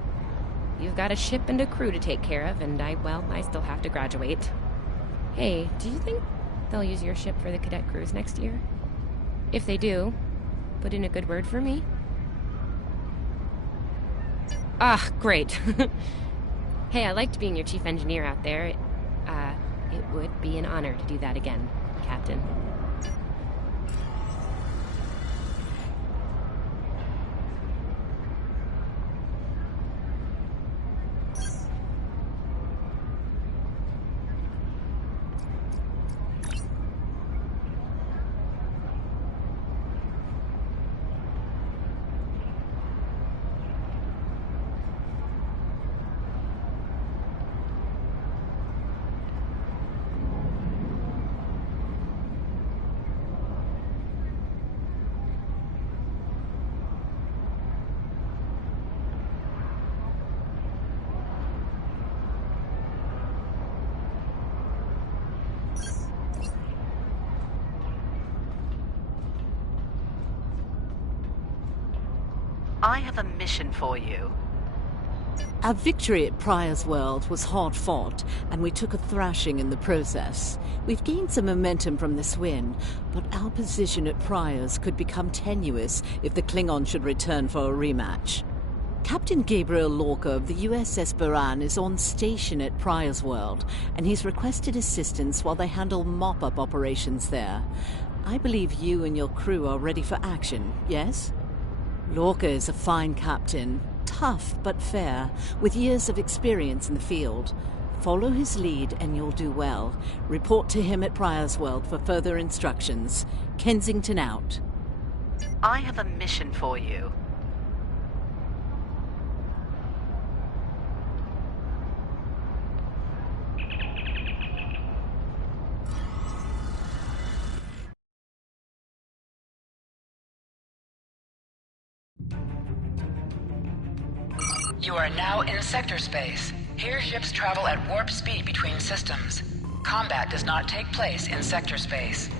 You've got a ship and a crew to take care of, and I still have to graduate. Hey, do you think they'll use your ship for the cadet cruise next year? If they do, put in a good word for me. Ah, great. Hey, I liked being your chief engineer out there. It would be an honor to do that again, Captain. I have a mission for you. Our victory at Pryor's World was hard fought, and we took a thrashing in the process. We've gained some momentum from this win, but our position at Pryor's could become tenuous if the Klingon should return for a rematch. Captain Gabriel Lorca of the USS Baran is on station at Pryor's World, and he's requested assistance while they handle mop-up operations there. I believe you and your crew are ready for action, yes? Lorca is a fine captain, tough but fair, with years of experience in the field. Follow his lead and you'll do well. Report to him at Pryor's World for further instructions. Kensington out. I have a mission for you. You are now in sector space. Here ships travel at warp speed between systems. Combat does not take place in sector space.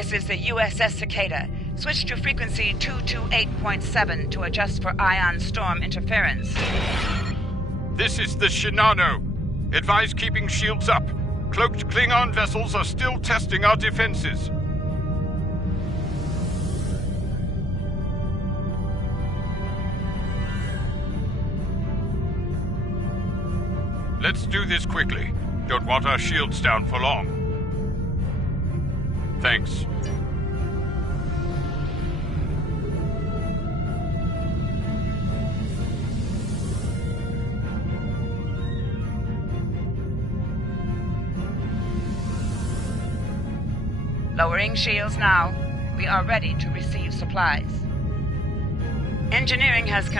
This is the USS Cicada. Switch to frequency 228.7 to adjust for ion storm interference. This is the Shinano. Advise keeping shields up. Cloaked Klingon vessels are still testing our defenses. Let's do this quickly. Don't want our shields down for long. Thanks. Lowering shields now. We are ready to receive supplies. Engineering has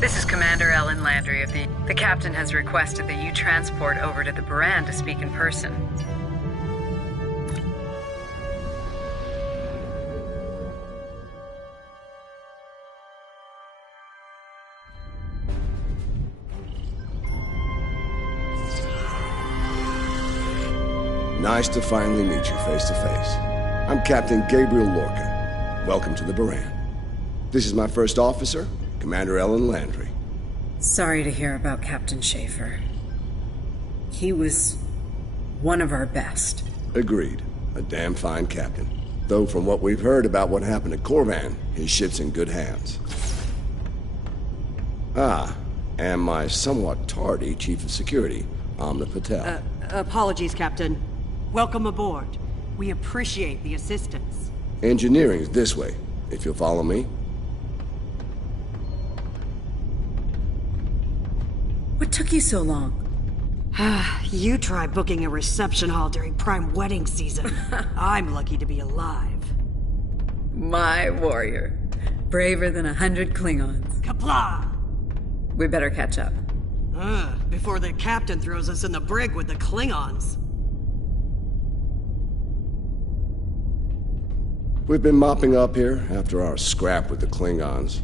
This is Commander Ellen Landry of the captain has requested that you transport over to the Baran to speak in person. Nice to finally meet you face to face. I'm Captain Gabriel Lorca. Welcome to the Baran. This is my first officer, Commander Ellen Landry. Sorry to hear about Captain Schaefer. He was one of our best. Agreed. A damn fine captain. Though from what we've heard about what happened at Corvan, his ship's in good hands. Ah, and my somewhat tardy Chief of Security, Amna Patel. Apologies, Captain. Welcome aboard. We appreciate the assistance. Engineering's this way, if you'll follow me. What took you so long? You try booking a reception hall during prime wedding season. I'm lucky to be alive. My warrior. Braver than 100 Klingons. Kapla! We better catch up. Before the captain throws us in the brig with the Klingons. We've been mopping up here after our scrap with the Klingons.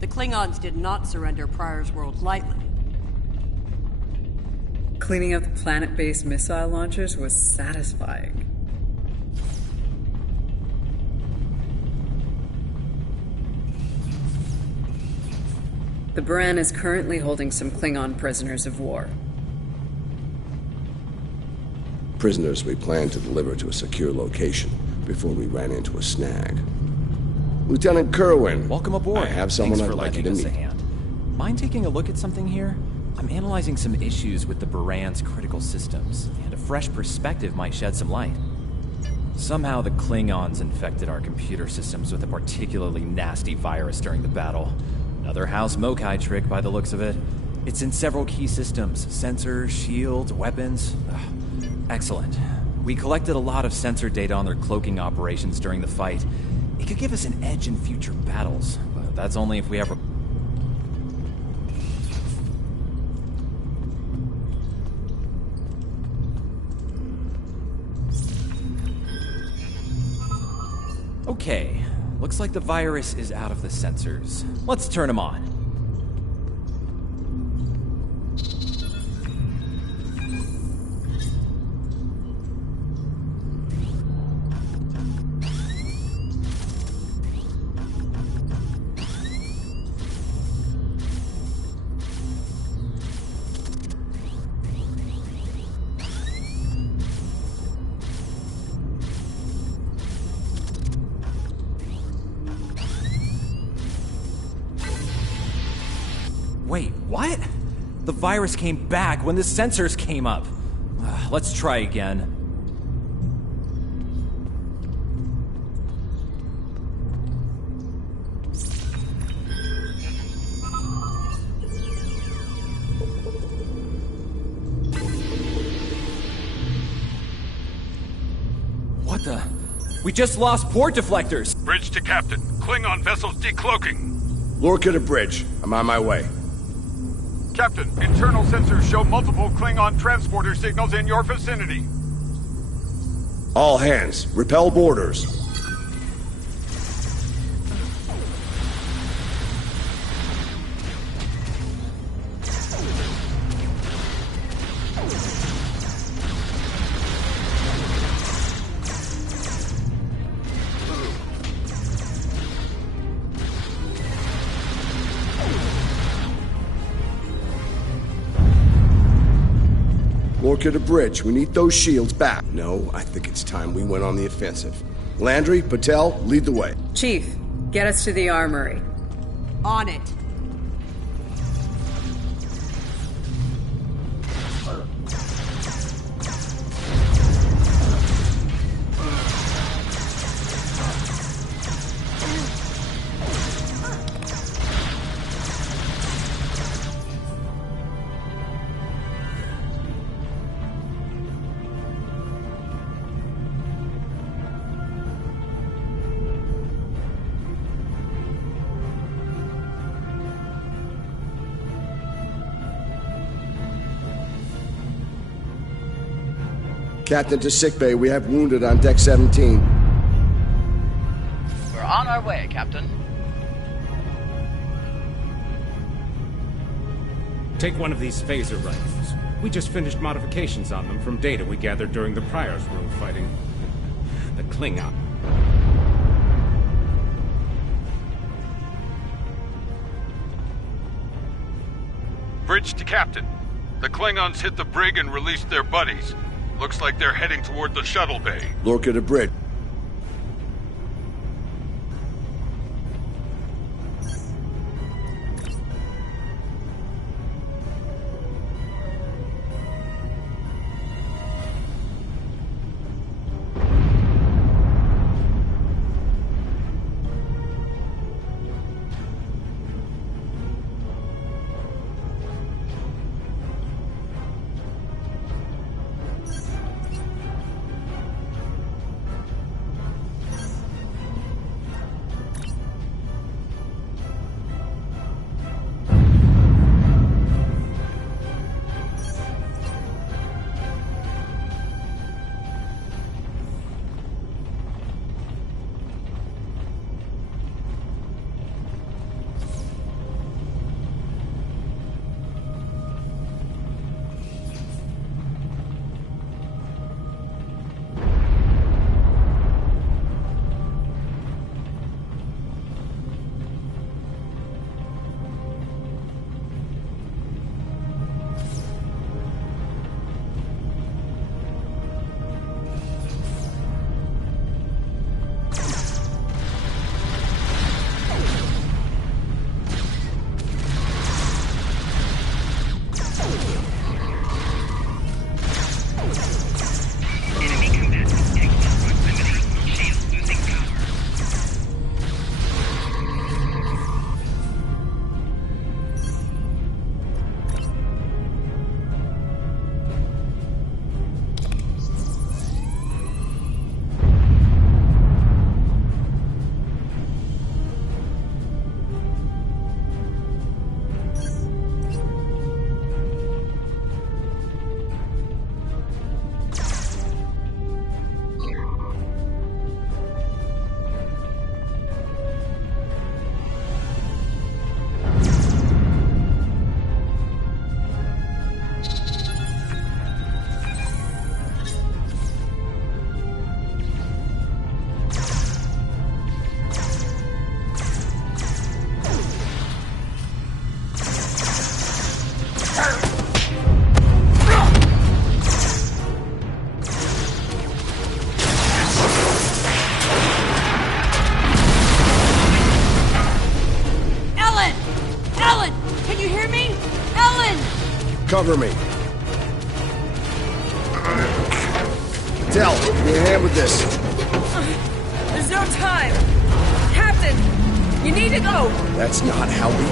The Klingons did not surrender Pryor's World lightly. Cleaning up the planet-based missile launchers was satisfying. The Baran is currently holding some Klingon prisoners of war. Prisoners we plan to deliver to a secure location before we ran into a snag. Lieutenant Kerwin. Welcome aboard. I have someone Thanks I'd for like you lending to us a meet. hand. Mind taking a look at something here? I'm analyzing some issues with the Baran's critical systems, and a fresh perspective might shed some light. Somehow the Klingons infected our computer systems with a particularly nasty virus during the battle. Another House Mokai trick by the looks of it. It's in several key systems. Sensors, shields, weapons. Excellent. We collected a lot of sensor data on their cloaking operations during the fight. It could give us an edge in future battles, but that's only if we ever... Okay, looks like the virus is out of the sensors. Let's turn them on. Wait, what? The virus came back when the sensors came up. Let's try again. What the? We just lost port deflectors! Bridge to Captain. Klingon vessels decloaking. Lorca to bridge. I'm on my way. Captain, internal sensors show multiple Klingon transporter signals in your vicinity. All hands, repel boarders. Lorca to bridge. We need those shields back. No, I think it's time we went on the offensive. Landry, Patel, lead the way. Chief, get us to the armory. On it. Captain to sickbay. We have wounded on deck 17. We're on our way, Captain. Take one of these phaser rifles. We just finished modifications on them from data we gathered during the Prior's Room fighting the Klingon. Bridge to Captain. The Klingons hit the brig and released their buddies. Looks like they're heading toward the shuttle bay. Lorca to bridge. Cover me. Del, give me a hand with this. There's no time. Captain, you need to go. That's not how we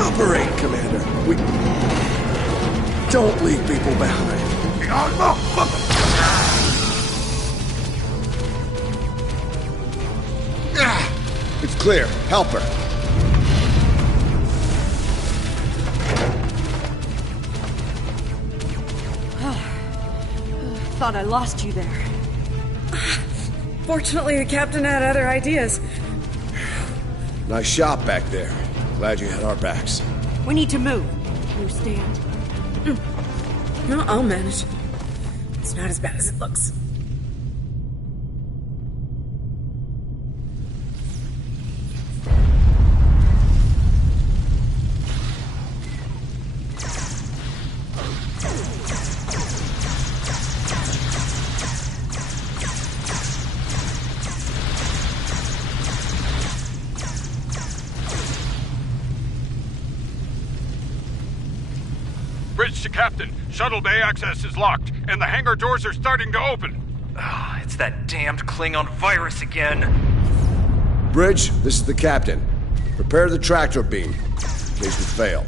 operate, Commander. We don't leave people behind. clear. Help her. Thought I lost you there. Fortunately, the captain had other ideas. Nice shot back there. Glad you had our backs. We need to move. You stand. No, I'll manage. It's not as bad as it looks. Bridge to Captain. Shuttle bay access is locked, and the hangar doors are starting to open. It's that damned Klingon virus again. Bridge, this is the captain. Prepare the tractor beam, in case we fail.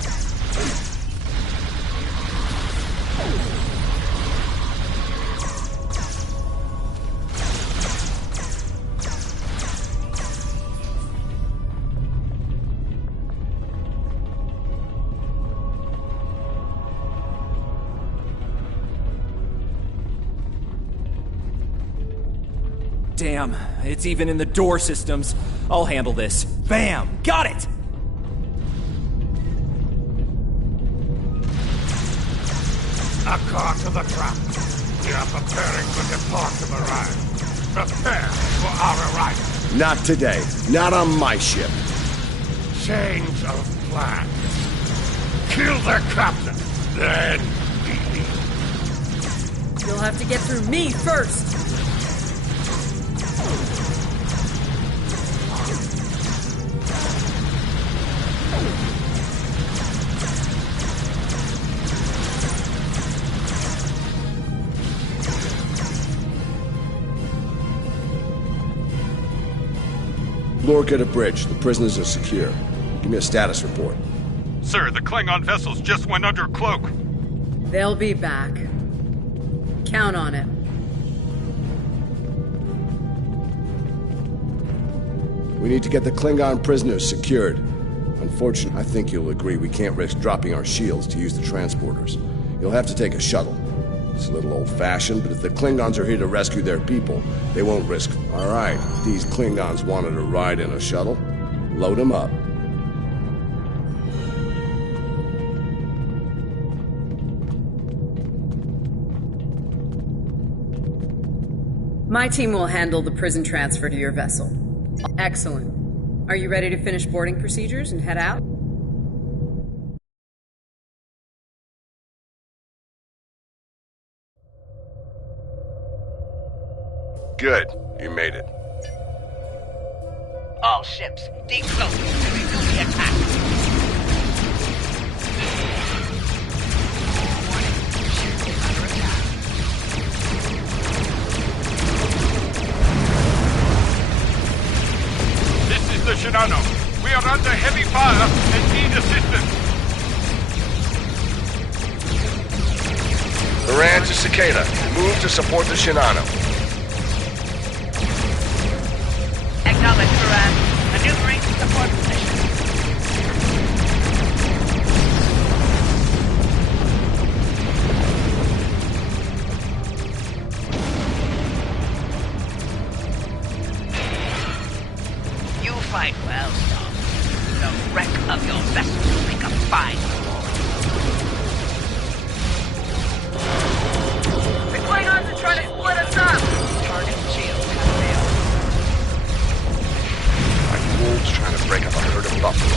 Damn, it's even in the door systems. I'll handle this. Bam! Got it! A car to the trap. We are preparing to depart the Baran. Prepare for our arrival. Not today. Not on my ship. Change of plan. Kill the captain, then we leave. You'll have to get through me first. Lorca to bridge. The prisoners are secure. Give me a status report. Sir, the Klingon vessels just went under cloak. They'll be back. Count on it. We need to get the Klingon prisoners secured. Unfortunately, I think you'll agree we can't risk dropping our shields to use the transporters. You'll have to take a shuttle. It's a little old-fashioned, but if the Klingons are here to rescue their people, they won't risk. All right, these Klingons wanted to ride in a shuttle. Load them up. My team will handle the prison transfer to your vessel. Excellent. Are you ready to finish boarding procedures and head out? Good. You made it. All ships, decloak to resume the attack. This is the Shinano. We are under heavy fire and need assistance. Baran to Cicada. Move to support the Shinano. Acknowledge, Baran. Maneuvering to support position. You fight well, Storm. The wreck of your vessel will make a fine reward. The Klingons are trying to split us up! Target shield has failed. Like wolves trying to break up a herd of buffalo.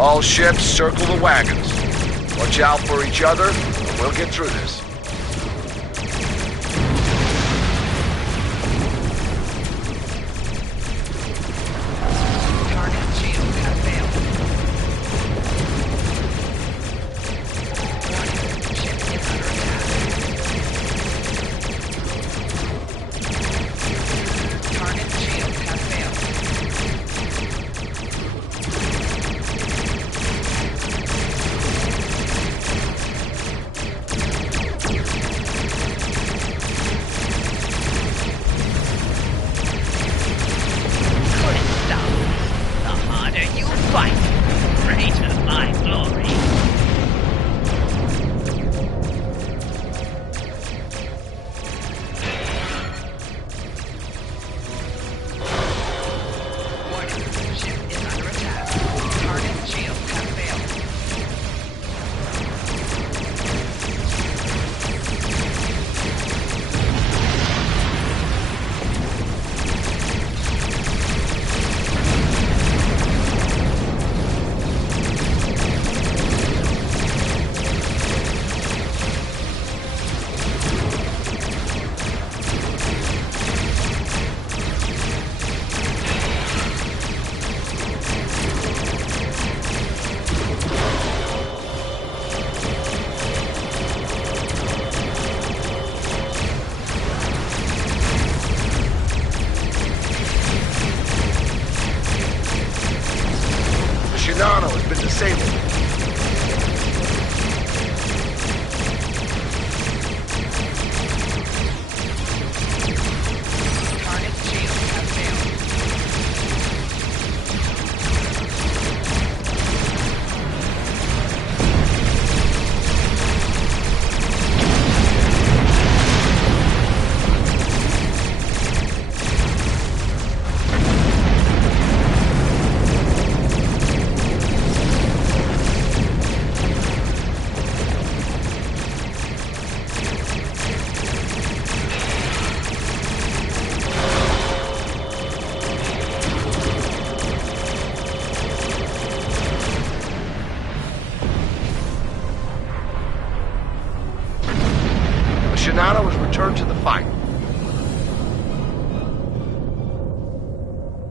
All ships, circle the wagons. Watch out for each other, and we'll get through this. Simulator, you fight. Great is my glory. Warning, ship is under attack. Target shields have failed. Shinano has been disabled. Target shields have failed. Shinano has returned to the fight.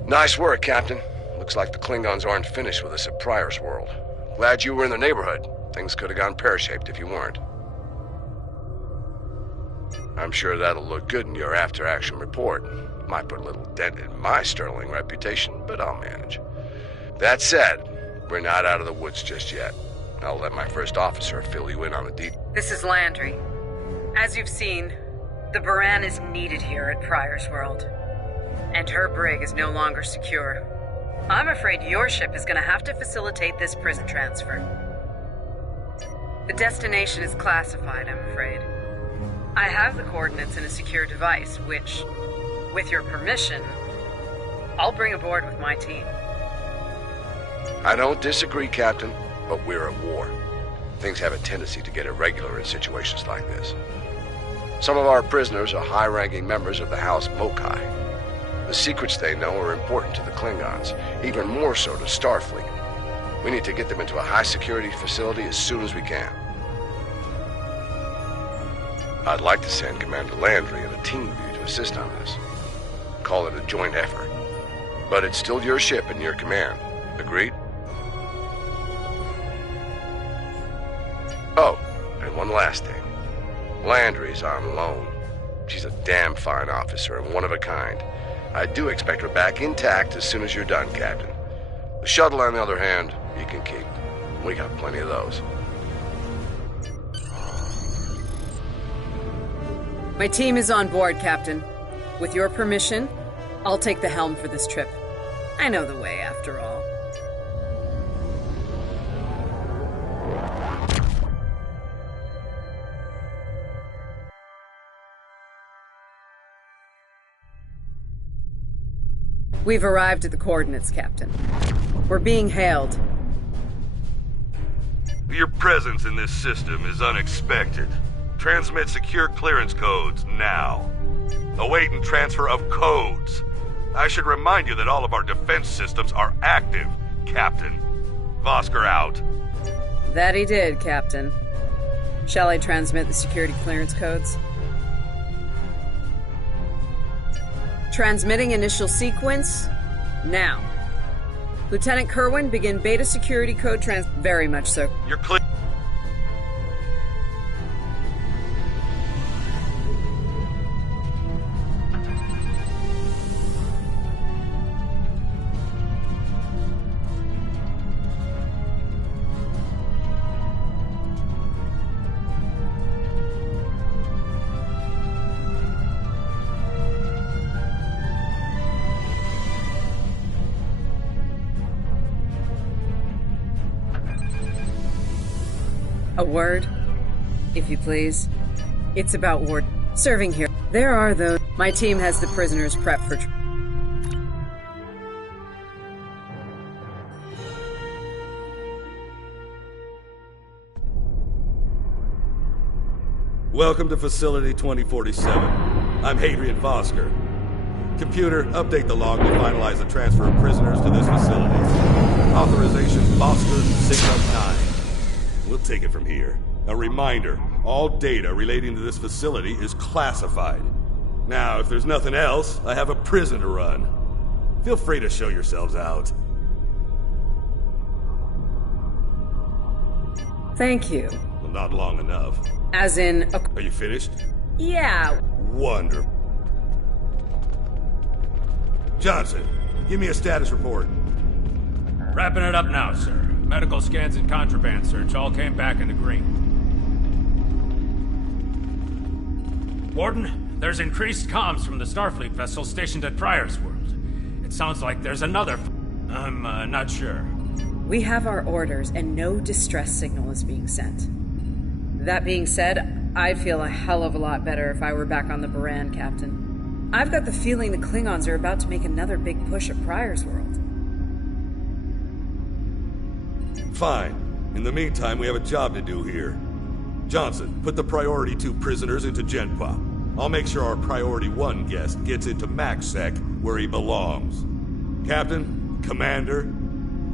Nice work, Captain. Looks like the Klingons aren't finished with us at Pryor's World. Glad you were in the neighborhood. Things could have gone pear-shaped if you weren't. I'm sure that'll look good in your after-action report. Might put a little dent in my sterling reputation, but I'll manage. That said, we're not out of the woods just yet. I'll let my first officer fill you in on the details. This is Landry. As you've seen, the Baran is needed here at Pryor's World. And her brig is no longer secure. I'm afraid your ship is going to have to facilitate this prison transfer. The destination is classified, I'm afraid. I have the coordinates in a secure device, which, with your permission, I'll bring aboard with my team. I don't disagree, Captain, but we're at war. Things have a tendency to get irregular in situations like this. Some of our prisoners are high-ranking members of the House Mokai. The secrets they know are important to the Klingons, even more so to Starfleet. We need to get them into a high-security facility as soon as we can. I'd like to send Commander Landry and a team of you to assist on this. Call it a joint effort. But it's still your ship and your command. Agreed? Oh, and one last thing. Landry's on loan. She's a damn fine officer and one of a kind. I do expect her back intact as soon as you're done, Captain. The shuttle, on the other hand, you can keep. We got plenty of those. My team is on board, Captain. With your permission, I'll take the helm for this trip. I know the way, after all. We've arrived at the coordinates, Captain. We're being hailed. Your presence in this system is unexpected. Transmit secure clearance codes now. Awaiting transfer of codes. I should remind you that all of our defense systems are active, Captain. Vosker out. That he did, Captain. Shall I transmit the security clearance codes? Transmitting initial sequence, now. Lieutenant Kerwin, begin beta security code Very much so. You're clear. A word, if you please. It's about ward serving here. There are those. My team has the prisoners prepped for. Welcome to Facility 2047. I'm Hadrian Vosker. Computer, update the log to finalize the transfer of prisoners to this facility. Authorization Vosker Signal 9. We'll take it from here. A reminder, all data relating to this facility is classified. Now, if there's nothing else, I have a prison to run. Feel free to show yourselves out. Thank you. Well, not long enough. As in... Are you finished? Yeah. Wonderful. Johnson, give me a status report. Wrapping it up now, sir. Medical scans and contraband search all came back in the green. Warden, there's increased comms from the Starfleet vessel stationed at Pryor's World. It sounds like there's another... I'm not sure. We have our orders, and no distress signal is being sent. That being said, I'd feel a hell of a lot better if I were back on the Baran, Captain. I've got the feeling the Klingons are about to make another big push at Pryor's World. Fine. In the meantime, we have a job to do here. Johnson, put the Priority 2 prisoners into Genpa. I'll make sure our Priority 1 guest gets into MaxSec, where he belongs. Captain, Commander,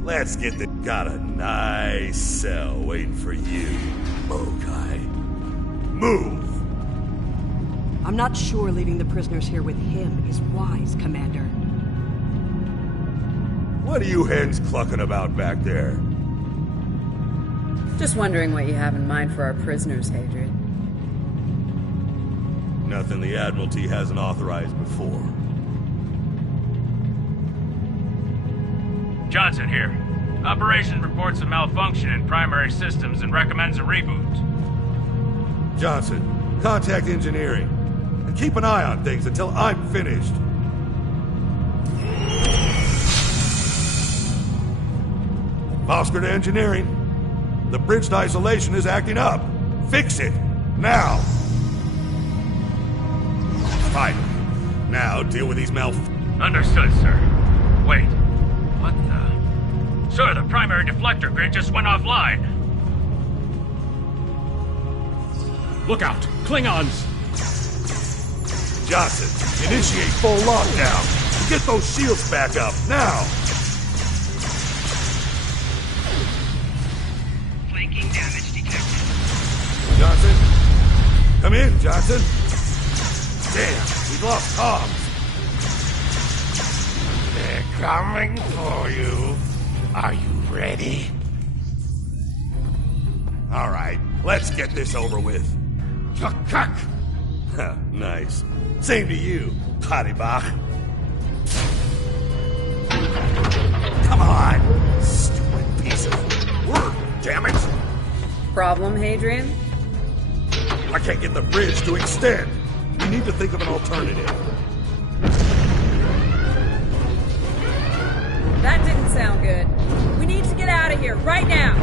let's get the... Got a nice cell waiting for you, Mokai. Move! I'm not sure leaving the prisoners here with him is wise, Commander. What are you hens clucking about back there? Just wondering what you have in mind for our prisoners, Hadrian. Nothing the Admiralty hasn't authorized before. Johnson here. Operation reports a malfunction in primary systems and recommends a reboot. Johnson, contact engineering. And keep an eye on things until I'm finished. Vosker to engineering. The bridge to isolation is acting up. Fix it. Now. Fine. Now deal with these Understood, sir. Wait. What the... Sir, the primary deflector grid just went offline. Look out! Klingons! Johnson, initiate full lockdown. Get those shields back up, now! Flanking damage detected. Johnson? Come in, Johnson. Damn, we've lost comms. They're coming for you. Are you ready? All right, let's get this over with. Chuck. Nice. Same to you, Haribach. Come on, stupid piece of work, damn it! Problem, Hadrian? I can't get the bridge to extend. We need to think of an alternative. That didn't sound good. We need to get out of here, right now!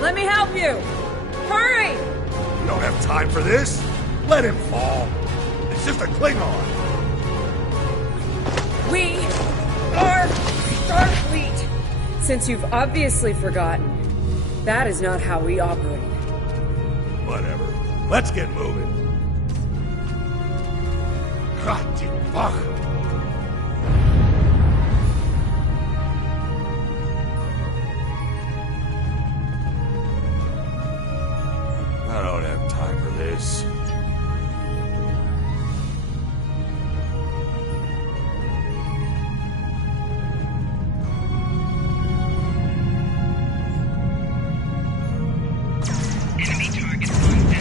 Let me help you! Hurry! We don't have time for this. Let him fall. It's just a Klingon. We are Starfleet! Since you've obviously forgotten, that is not how we operate. Whatever. Let's get moving. Fuck. I don't have time for this. Enemy target on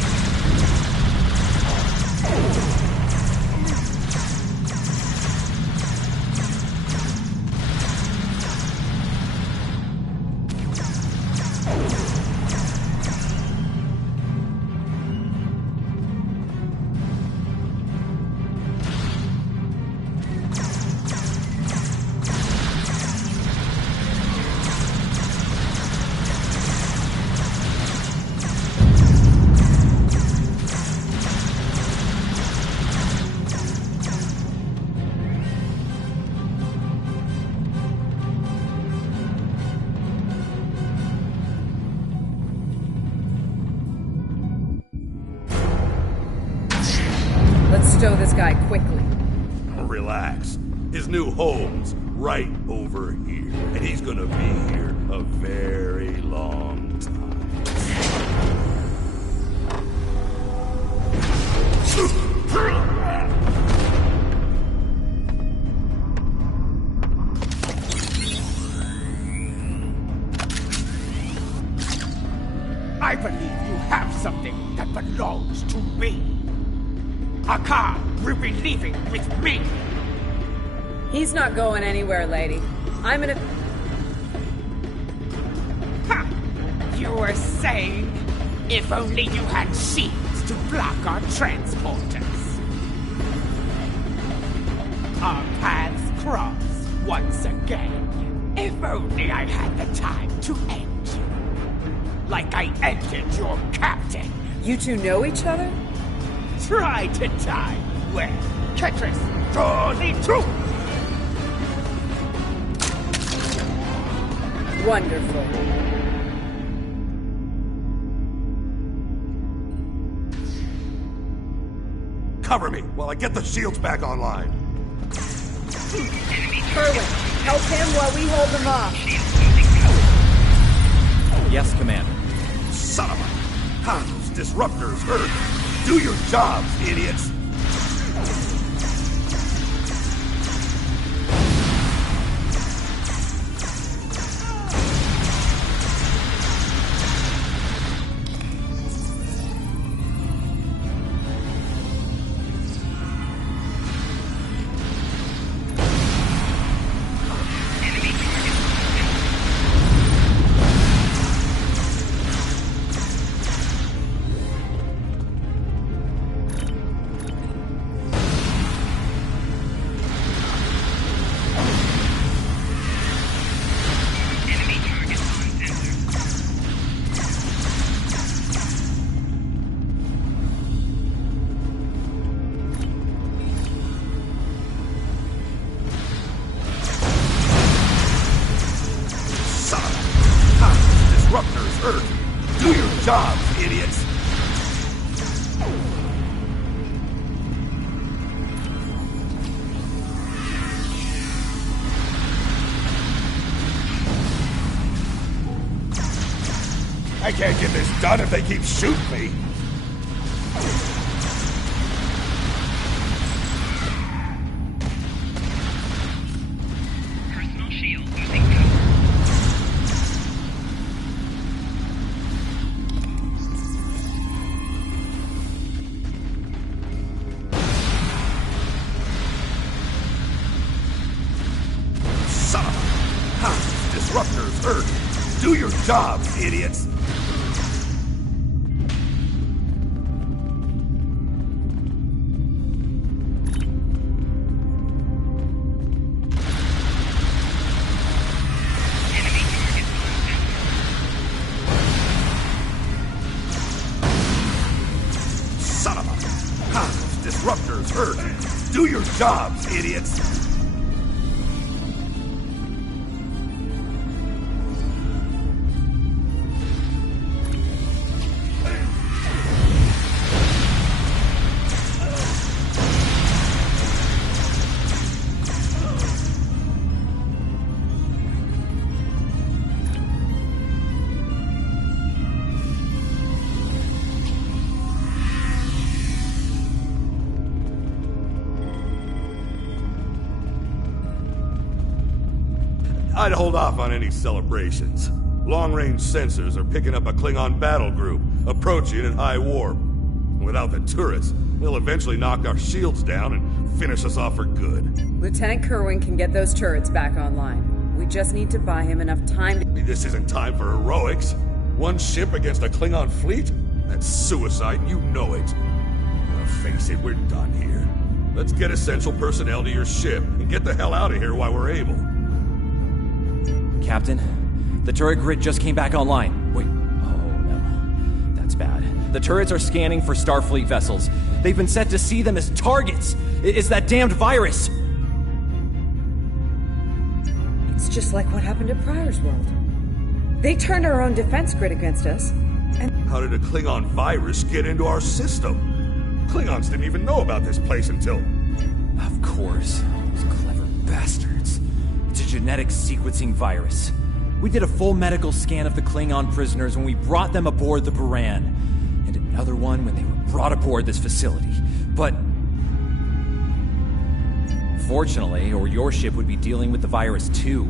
stow this guy quickly. Relax. His new home's right over here. And he's gonna be here a very long time. I believe you have something that belongs to me. Akar will be leaving with me. He's not going anywhere, lady. I'm gonna... Ha! You were saying, if only you had shields to block our transporters. Our paths cross once again. If only I had the time to end you. Like I ended your captain. You two know each other? Try to die well. Ketris, Tornitu! Wonderful. Cover me while I get the shields back online. Kerwin, help him while we hold them off. Yes, Commander. Son of a... How those disruptors hurt? Do your jobs, idiots! I can't get this done if they keep shooting me. Personal shield losing power. Son of a... How these disruptors hurt? Do your jobs, idiots! Son of a... How these disruptors hurt? Do your jobs, idiots! I'd hold off on any celebrations. Long-range sensors are picking up a Klingon battle group, approaching at high warp. Without the turrets, they'll eventually knock our shields down and finish us off for good. Lieutenant Kerwin can get those turrets back online. We just need to buy him enough time to... This isn't time for heroics. One ship against a Klingon fleet? That's suicide, and you know it. Well, face it, we're done here. Let's get essential personnel to your ship and get the hell out of here while we're able. Captain, the turret grid just came back online. Wait, oh no. That's bad. The turrets are scanning for Starfleet vessels. They've been set to see them as targets. It's that damned virus. It's just like what happened at Pryor's World. They turned our own defense grid against us, and... How did a Klingon virus get into our system? Klingons didn't even know about this place until... Of course. Those clever bastards. It's a genetic sequencing virus. We did a full medical scan of the Klingon prisoners when we brought them aboard the Baran, and another one when they were brought aboard this facility. But... fortunately, or your ship would be dealing with the virus too.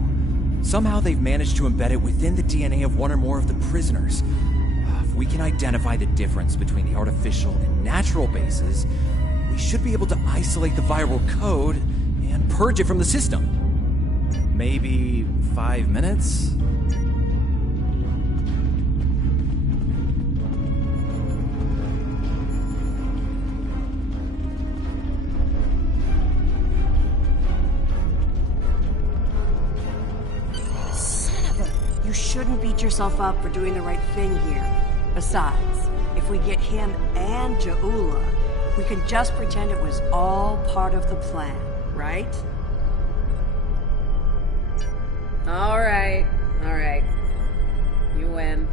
Somehow they've managed to embed it within the DNA of one or more of the prisoners. If we can identify the difference between the artificial and natural bases, we should be able to isolate the viral code and purge it from the system. Maybe 5 minutes? You shouldn't beat yourself up for doing the right thing here. Besides, if we get him and Ja'ula, we can just pretend it was all part of the plan, right? Alright. You win.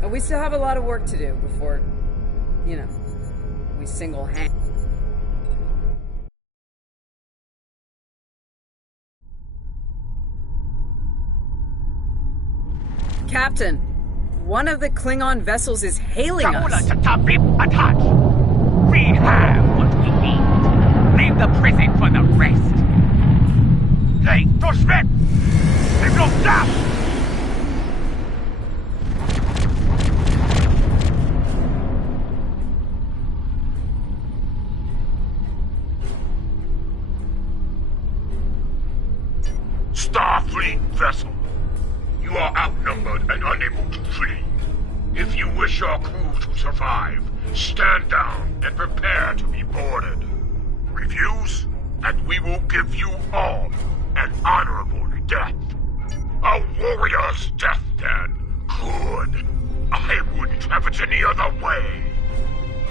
But we still have a lot of work to do before, we single-hand. Captain, one of the Klingon vessels is hailing us. We have what we need. Leave the prison for the rest. Hey, Schmidt! Leave no stop! Starfleet vessel. You are outnumbered and unable to flee. If you wish your crew to survive, stand down and prepare to be boarded. Refuse, and we will give you all an honorable death. A warrior's death, then. Good. I wouldn't have it any other way.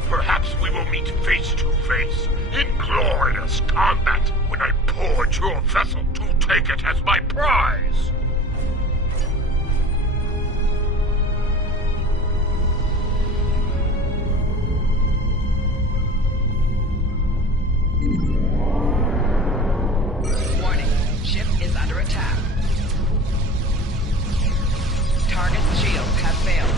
Perhaps we will meet face to face in glorious combat when I board your vessel to take it as my prize. Warning, ship is under attack. Target's shields have failed.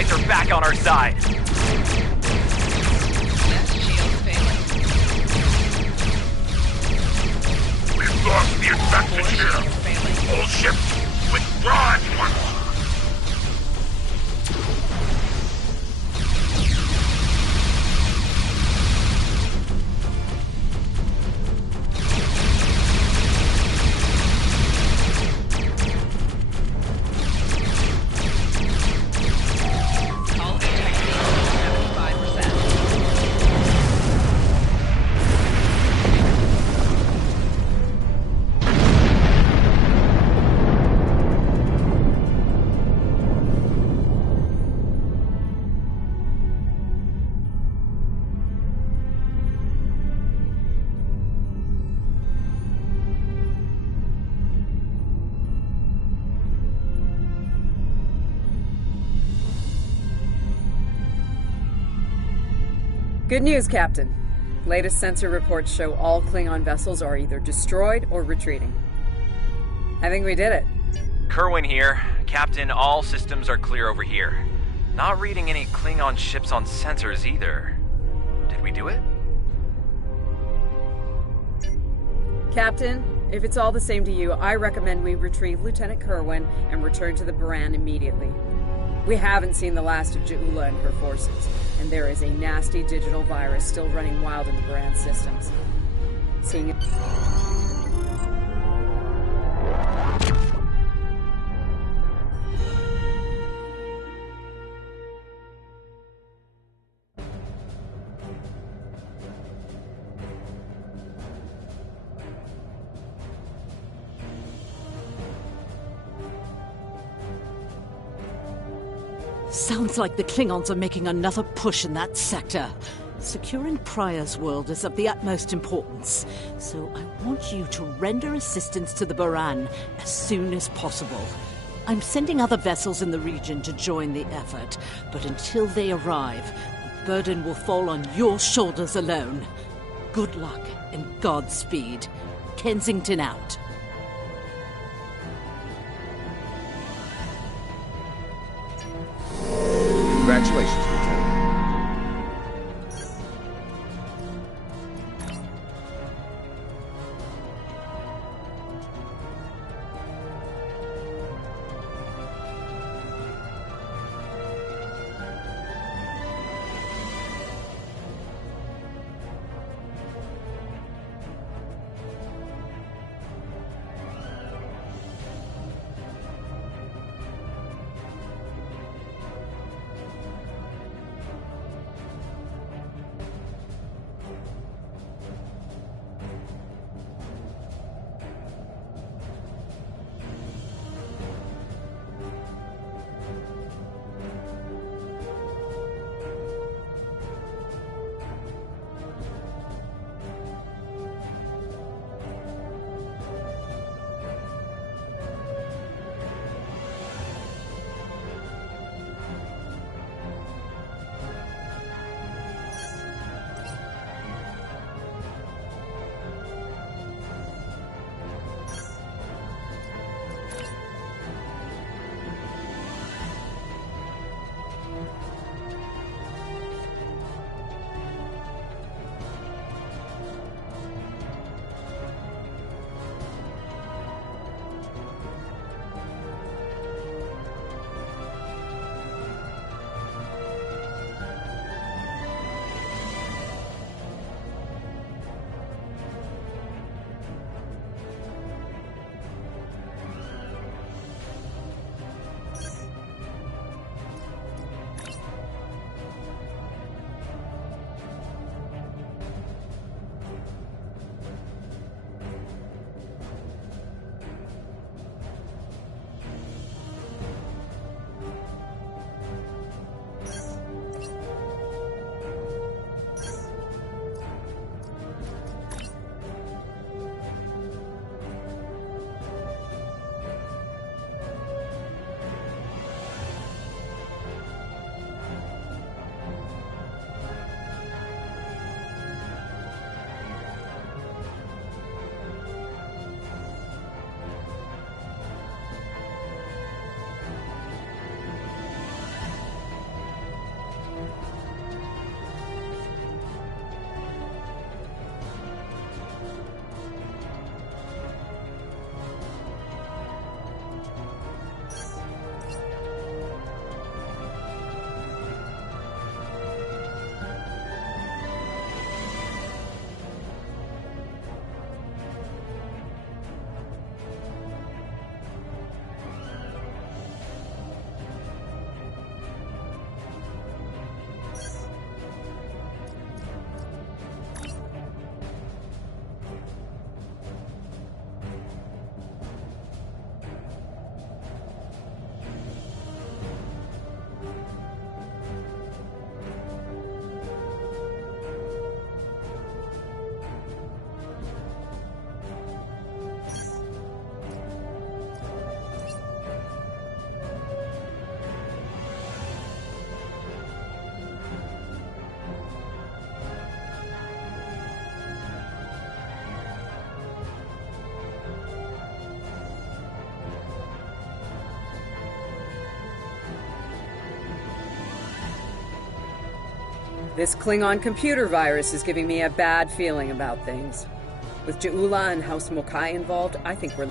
Acolytes are back on our side. We've lost the infected here. All ships, withdraw at once. Good news, Captain. Latest sensor reports show all Klingon vessels are either destroyed or retreating. I think we did it. Kerwin here. Captain, all systems are clear over here. Not reading any Klingon ships on sensors either. Did we do it? Captain, if it's all the same to you, I recommend we retrieve Lieutenant Kerwin and return to the Baran immediately. We haven't seen the last of Ja'ula and her forces, and there is a nasty digital virus still running wild in the Baran systems. Seeing it... Sounds like the Klingons are making another push in that sector. Securing Prior's world is of the utmost importance, so I want you to render assistance to the Baran as soon as possible. I'm sending other vessels in the region to join the effort, but until they arrive, the burden will fall on your shoulders alone. Good luck and Godspeed. Kensington out. Congratulations, Lieutenant. This Klingon computer virus is giving me a bad feeling about things. With Ja'ula and House Mokai involved, I think we're...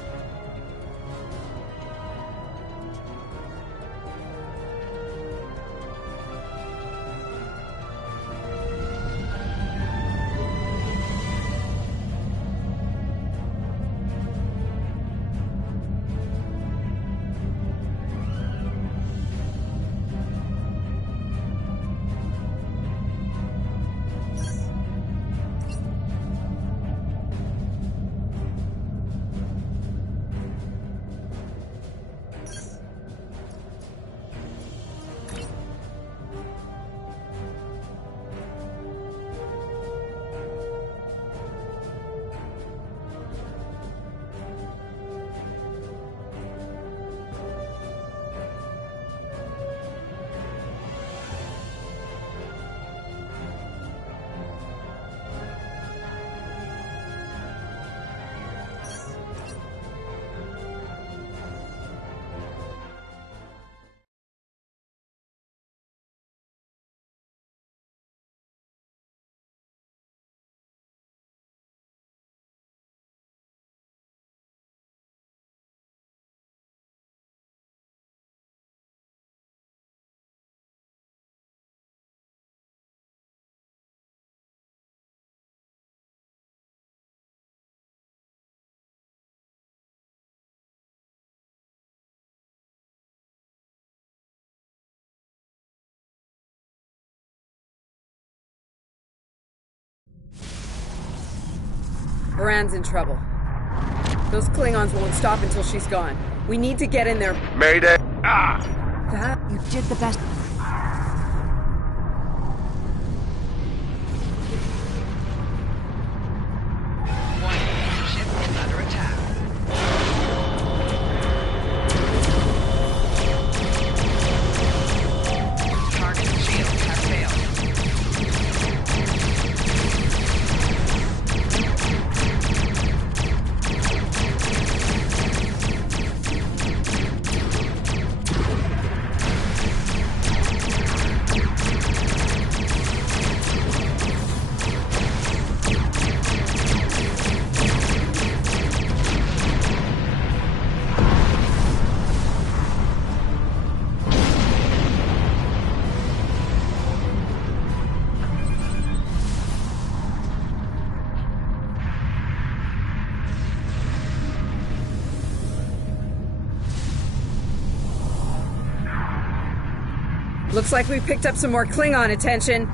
Baran's in trouble. Those Klingons won't stop until she's gone. We need to get in there. Mayday! That, you did the best. Ship is under attack. Target shields have failed. Looks like we've picked up some more Klingon attention.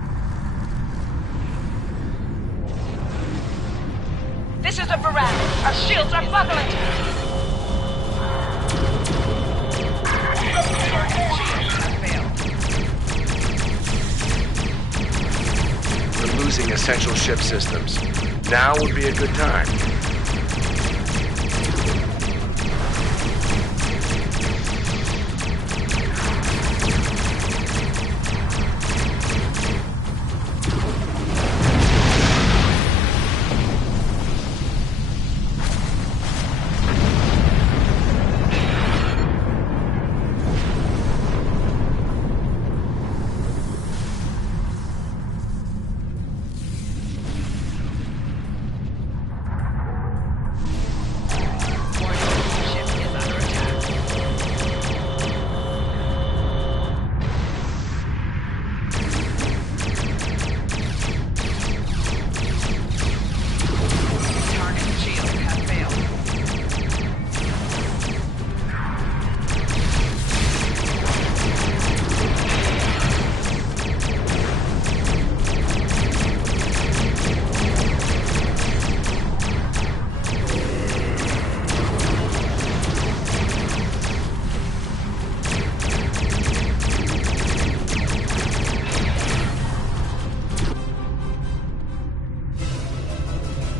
This is a Baran. Our shields are buckling. We're losing essential ship systems. Now would be a good time.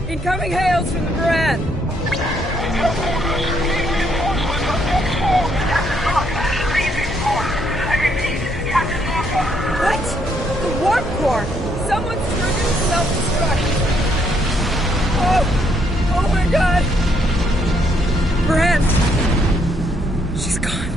Incoming hails from the Baran! What? The warp core! Someone's triggered self-destruct! Oh my god! Baran! She's gone.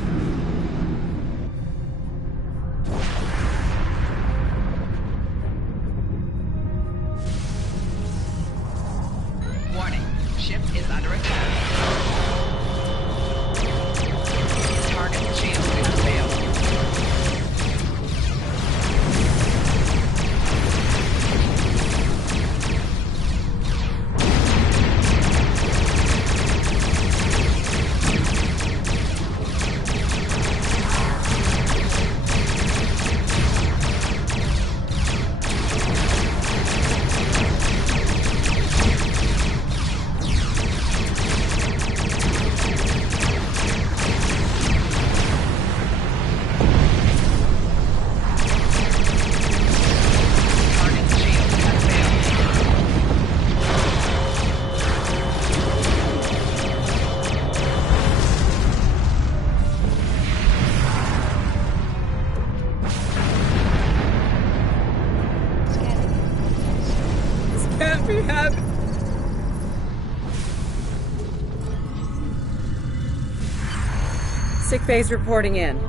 Sick bay's reporting in.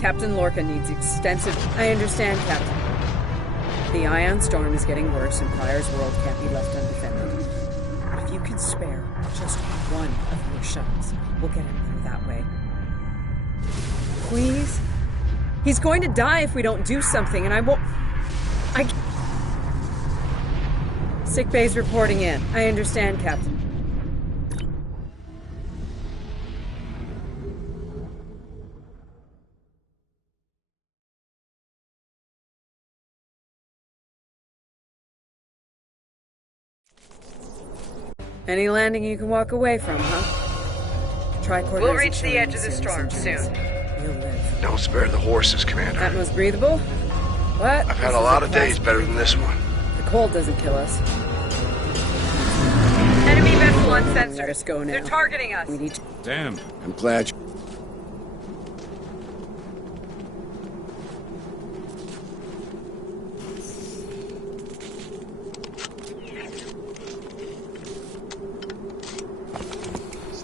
Captain Lorca needs extensive... I understand, Captain. The ion storm is getting worse and Pryor's world can't be left undefended. But if you can spare just one of your shuttles, we'll get him through that way. Please? He's going to die if we don't do something, and I won't... Sick bay's reporting in. I understand, Captain. Any landing you can walk away from, huh? Tricorder We'll reach the edge of the storm soon. You'll live. Don't spare the horses, Commander. Atmos breathable? What? I've had a lot of days better than this one. The cold doesn't kill us. Enemy vessel on sensors. Let us go now. They're targeting us. We need to... Damn. I'm glad you...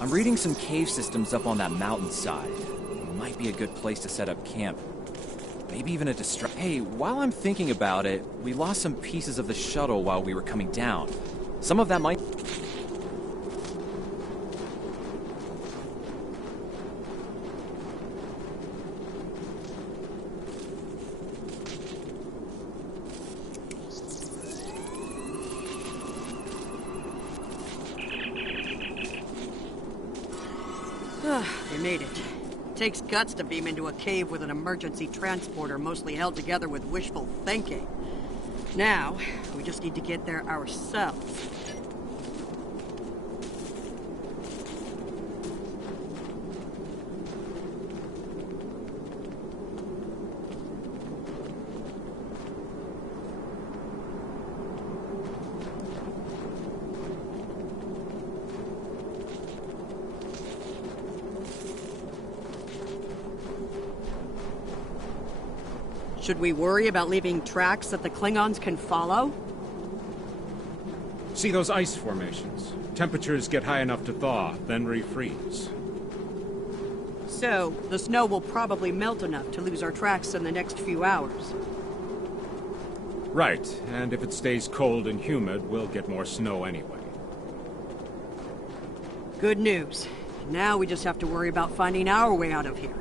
I'm reading some cave systems up on that mountainside. Might be a good place to set up camp. Maybe even a Hey, while I'm thinking about it, we lost some pieces of the shuttle while we were coming down. Some of that might... They made it. Takes guts to beam into a cave with an emergency transporter mostly held together with wishful thinking. Now, we just need to get there ourselves. Should we worry about leaving tracks that the Klingons can follow? See those ice formations? Temperatures get high enough to thaw, then refreeze. So, the snow will probably melt enough to lose our tracks in the next few hours. Right, and if it stays cold and humid, we'll get more snow anyway. Good news. Now we just have to worry about finding our way out of here.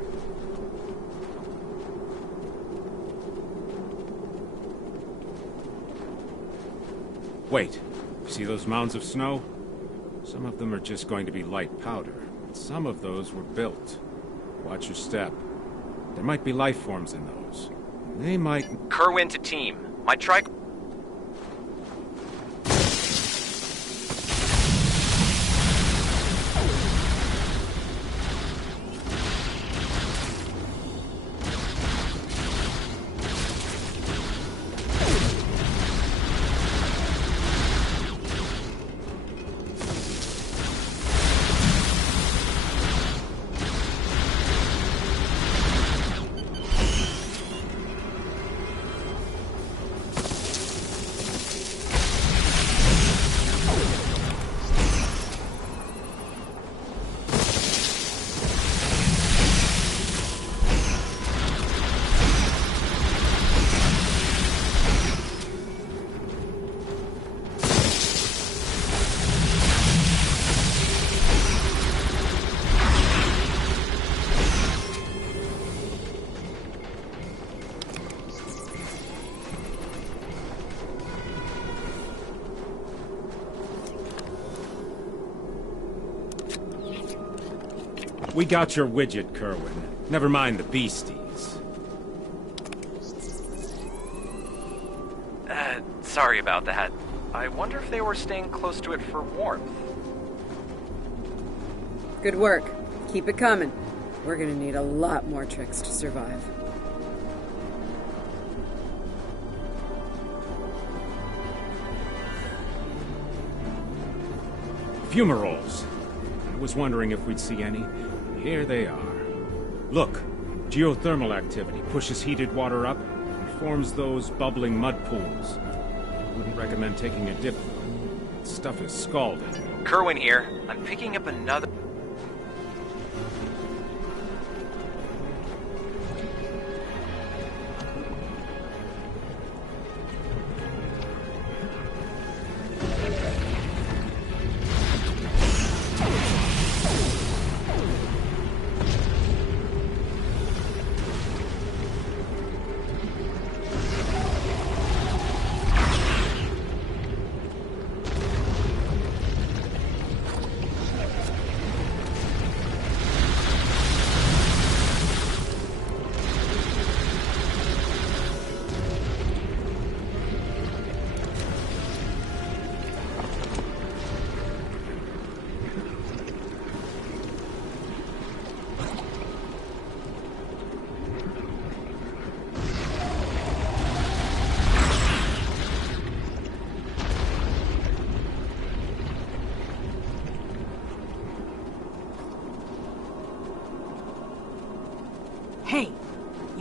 Wait, see those mounds of snow? Some of them are just going to be light powder. Some of those were built. Watch your step. There might be life forms in those. They might... Kerwin to team. My We got your widget, Kerwin. Never mind the beasties. Sorry about that. I wonder if they were staying close to it for warmth. Good work. Keep it coming. We're gonna need a lot more tricks to survive. Fumaroles. I was wondering if we'd see any. Here they are. Look, geothermal activity pushes heated water up and forms those bubbling mud pools. Wouldn't recommend taking a dip. That stuff is scalding. Kerwin here. I'm picking up another...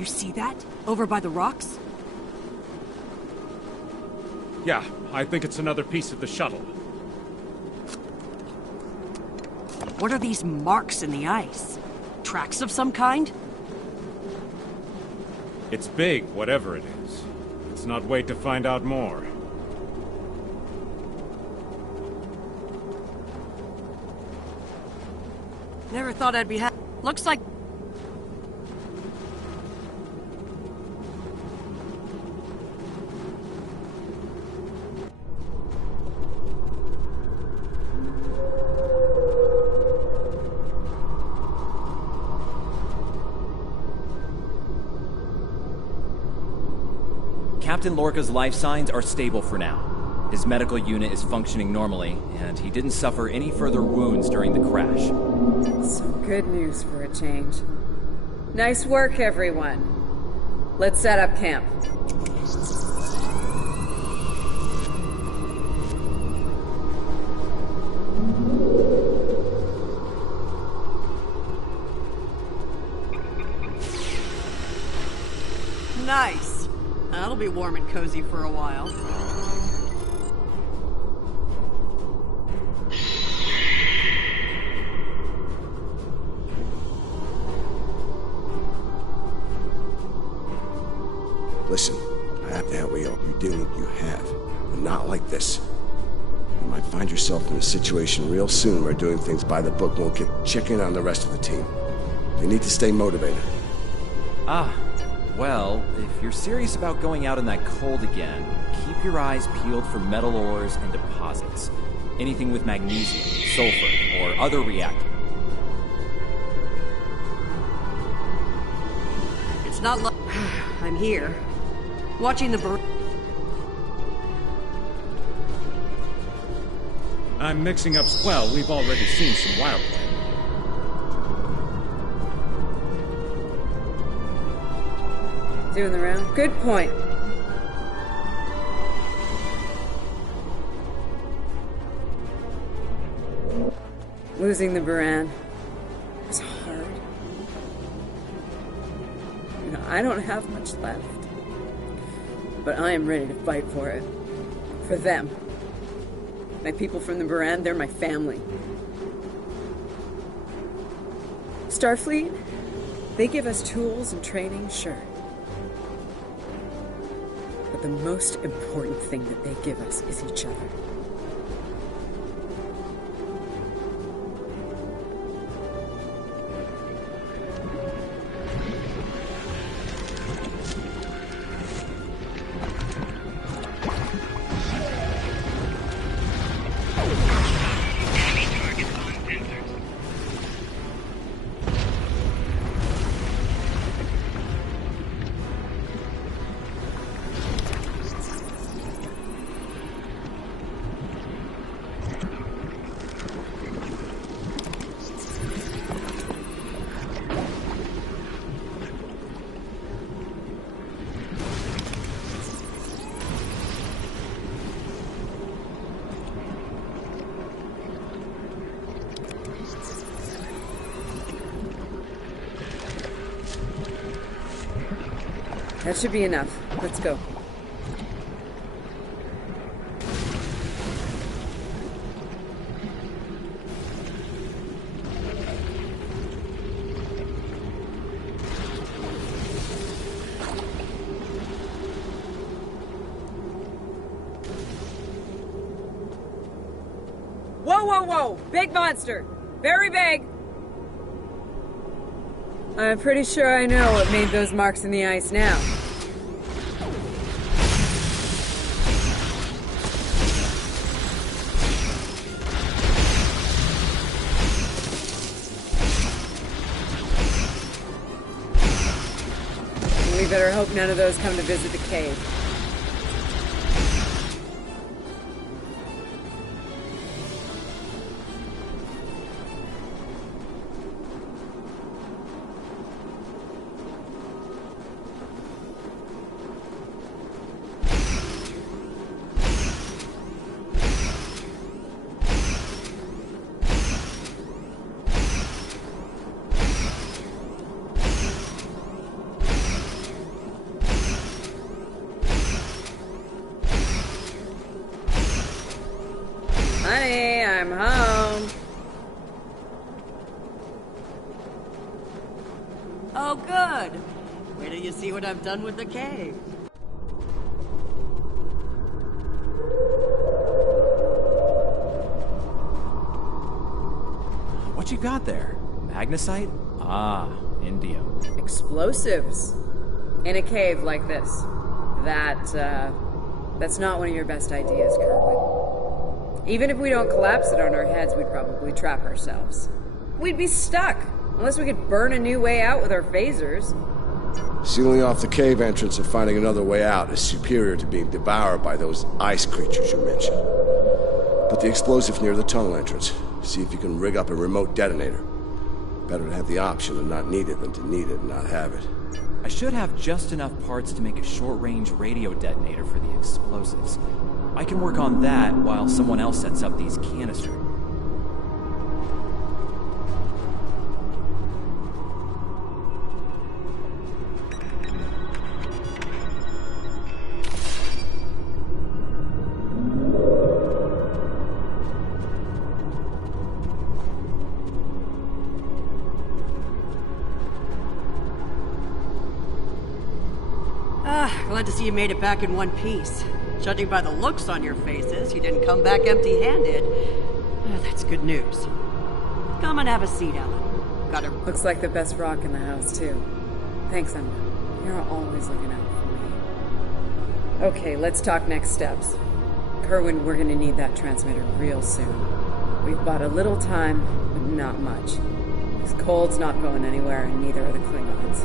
see that? Over by the rocks? Yeah, I think it's another piece of the shuttle. What are these marks in the ice? Tracks of some kind? It's big, whatever it is. Let's not wait to find out more. Never thought I'd be looks like... Captain Lorca's life signs are stable for now. His medical unit is functioning normally, and he didn't suffer any further wounds during the crash. Some good news for a change. Nice work, everyone. Let's set up camp. Nice. That'll be warm and cozy for a while. Listen, I have to help you out. You're doing what you have, but not like this. You might find yourself in a situation real soon where doing things by the book won't get chicken on the rest of the team. They need to stay motivated. Well, if you're serious about going out in that cold again, keep your eyes peeled for metal ores and deposits. Anything with magnesium, sulfur, or other reactants. It's not like... I'm here. Watching the... I'm mixing up... Well, we've already seen some wildlife. Doing the round. Good point. Losing the Baran was hard. You know, I don't have much left. But I am ready to fight for it. For them. My people from the Baran, they're my family. Starfleet, they give us tools and training, sure. But the most important thing that they give us is each other. That should be enough. Let's go. Whoa, whoa, whoa! Big monster! Very big! I'm pretty sure I know what made those marks in the ice now. We better hope none of those come to visit the cave. I'm home. Oh, good. Wait till you see what I've done with the cave. What you got there? Magnesite? Ah, indium. Explosives. In a cave like this. That's not one of your best ideas, Kerwin. Even if we don't collapse it on our heads, we'd probably trap ourselves. We'd be stuck, unless we could burn a new way out with our phasers. Sealing off the cave entrance and finding another way out is superior to being devoured by those ice creatures you mentioned. Put the explosive near the tunnel entrance. See if you can rig up a remote detonator. Better to have the option and not need it than to need it and not have it. I should have just enough parts to make a short-range radio detonator for the explosives. I can work on that while someone else sets up these canisters. Glad to see you made it back in one piece. Judging by the looks on your faces, you didn't come back empty-handed. That's good news. Come and have a seat, Alan. Got it. Looks like the best rock in the house, too. Thanks, Emma. You're always looking out for me. Okay, let's talk next steps. Kerwin, we're gonna need that transmitter real soon. We've bought a little time, but not much. This cold's not going anywhere, and neither are the Klingons.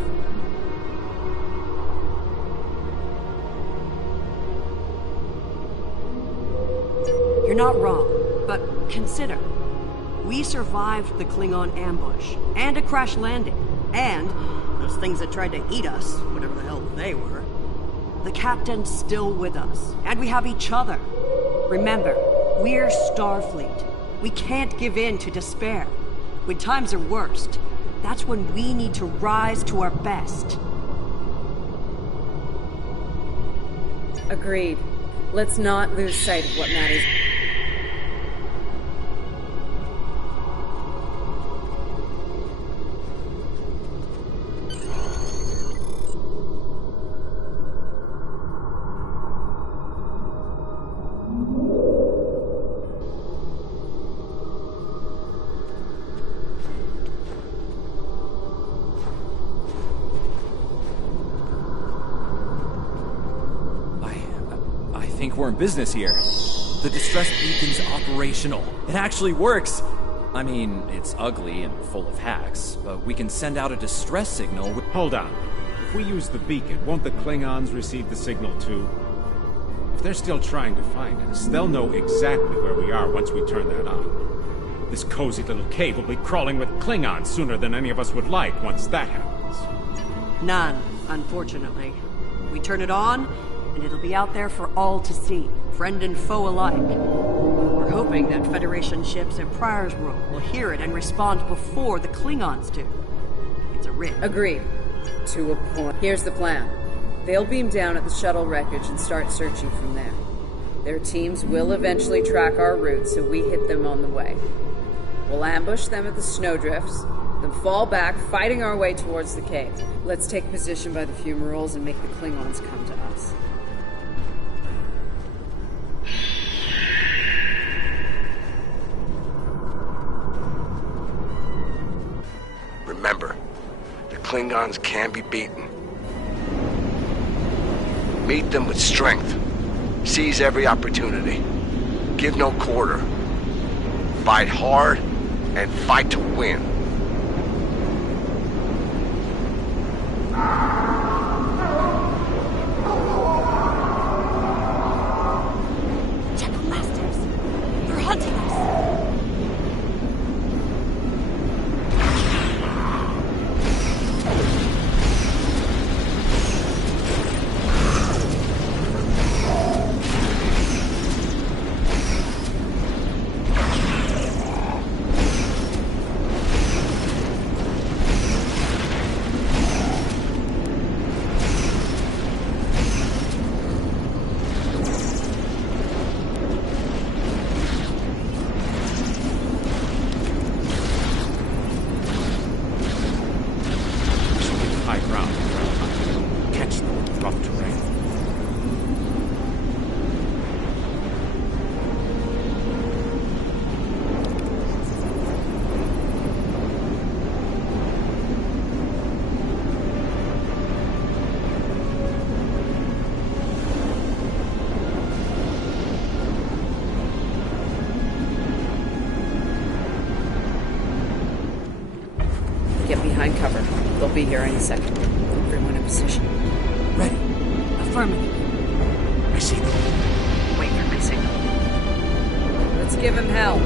You're not wrong, but consider. We survived the Klingon ambush, and a crash landing, and those things that tried to eat us, whatever the hell they were. The captain's still with us, and we have each other. Remember, we're Starfleet. We can't give in to despair. When times are worst, that's when we need to rise to our best. Agreed. Let's not lose sight of what matters. I think we're in business here. The distress beacon's operational. It actually works. I mean, it's ugly and full of hacks, but we can send out a distress signal with— Hold on. If we use the beacon, won't the Klingons receive the signal too? If they're still trying to find us, they'll know exactly where we are once we turn that on. This cozy little cave will be crawling with Klingons sooner than any of us would like once that happens. None, unfortunately. We turn it on, and it'll be out there for all to see, friend and foe alike. We're hoping that Federation ships at Pryor's World will hear it and respond before the Klingons do. It's a risk. Agreed. To a point. Here's the plan. They'll beam down at the shuttle wreckage and start searching from there. Their teams will eventually track our route, so we hit them on the way. We'll ambush them at the snowdrifts, then fall back, fighting our way towards the cave. Let's take position by the fumaroles and make the Klingons come to us. Remember, the Klingons can be beaten. Meet them with strength. Seize every opportunity. Give no quarter. Fight hard and fight to win. Check the blasters. They're hunting us. there any second. Everyone in position. Ready. Affirmative. I see them. Wait for my signal. Let's give him hell.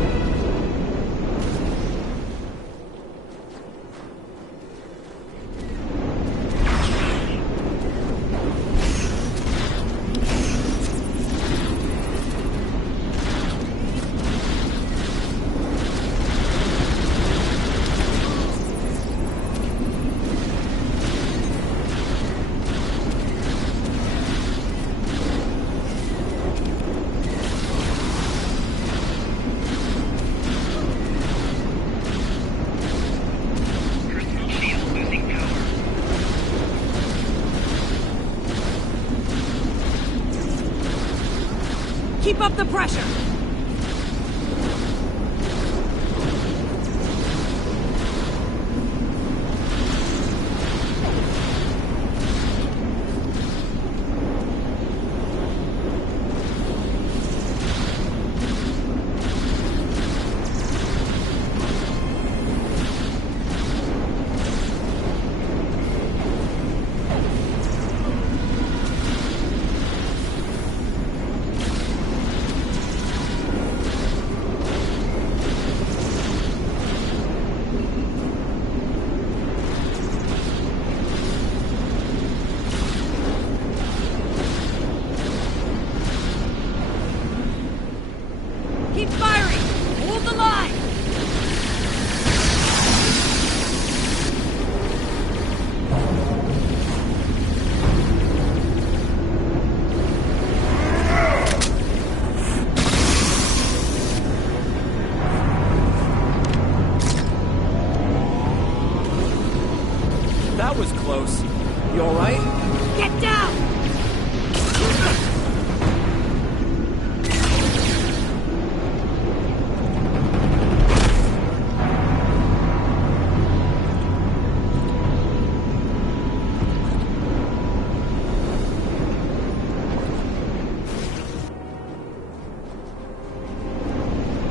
Keep up the pressure! Keep firing! Hold the line! That was close. You alright? Get down!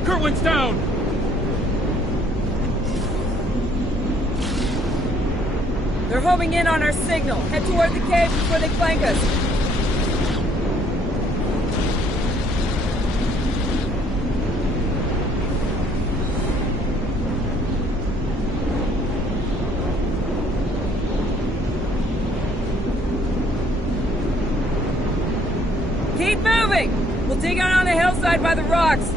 Kerwin's down! They're homing in on our signal. Head toward the cave before they flank us. Keep moving! We'll dig out on the hillside by the rocks.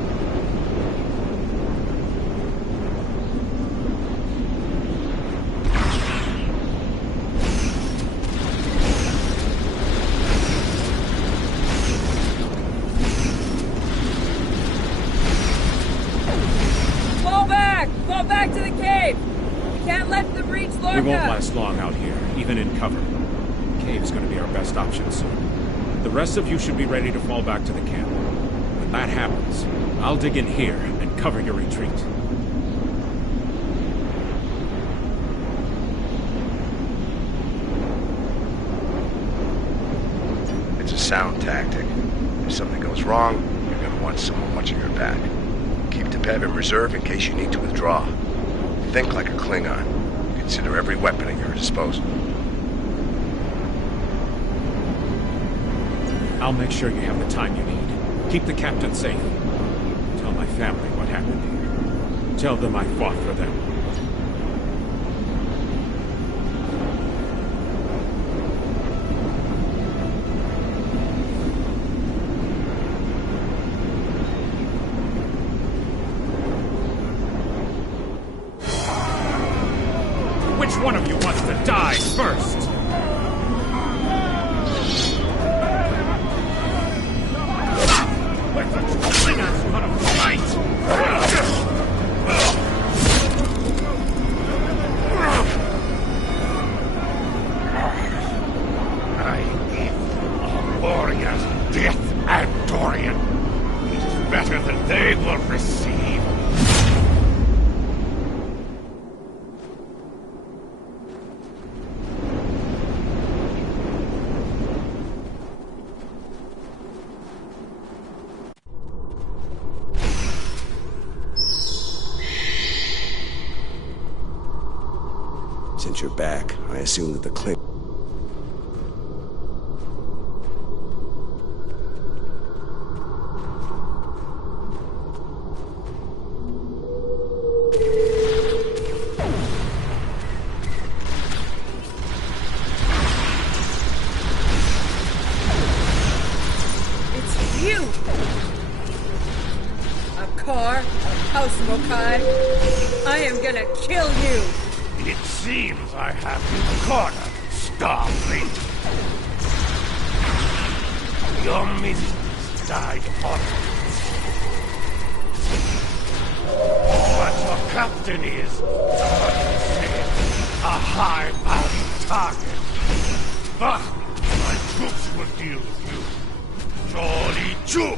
Fall back to the cave! We can't let them reach Lorca! We won't last long out here, even in cover. The cave's gonna be our best option soon. The rest of you should be ready to fall back to the camp. When that happens, I'll dig in here and cover your retreat. It's a sound tactic. If something goes wrong, you're gonna want someone watching your back. Keep the Bev in reserve in case you need to withdraw. Think like a Klingon. Consider every weapon at your disposal. I'll make sure you have the time you need. Keep the captain safe. Tell my family what happened here. Tell them I fought for them. Which one of you wants to die first? Let the Klingons want to fight! I give a warrior's death and Dorian. It is better than they will receive. Since that you're back. I assume that the Klingons... It's you! A car? House Mokai? I am gonna kill you! It seems I have you cornered, Starfleet. Your minions died honorably. But your captain is, what do you say, a high-value target. But my troops will deal with you. Jolly Chu!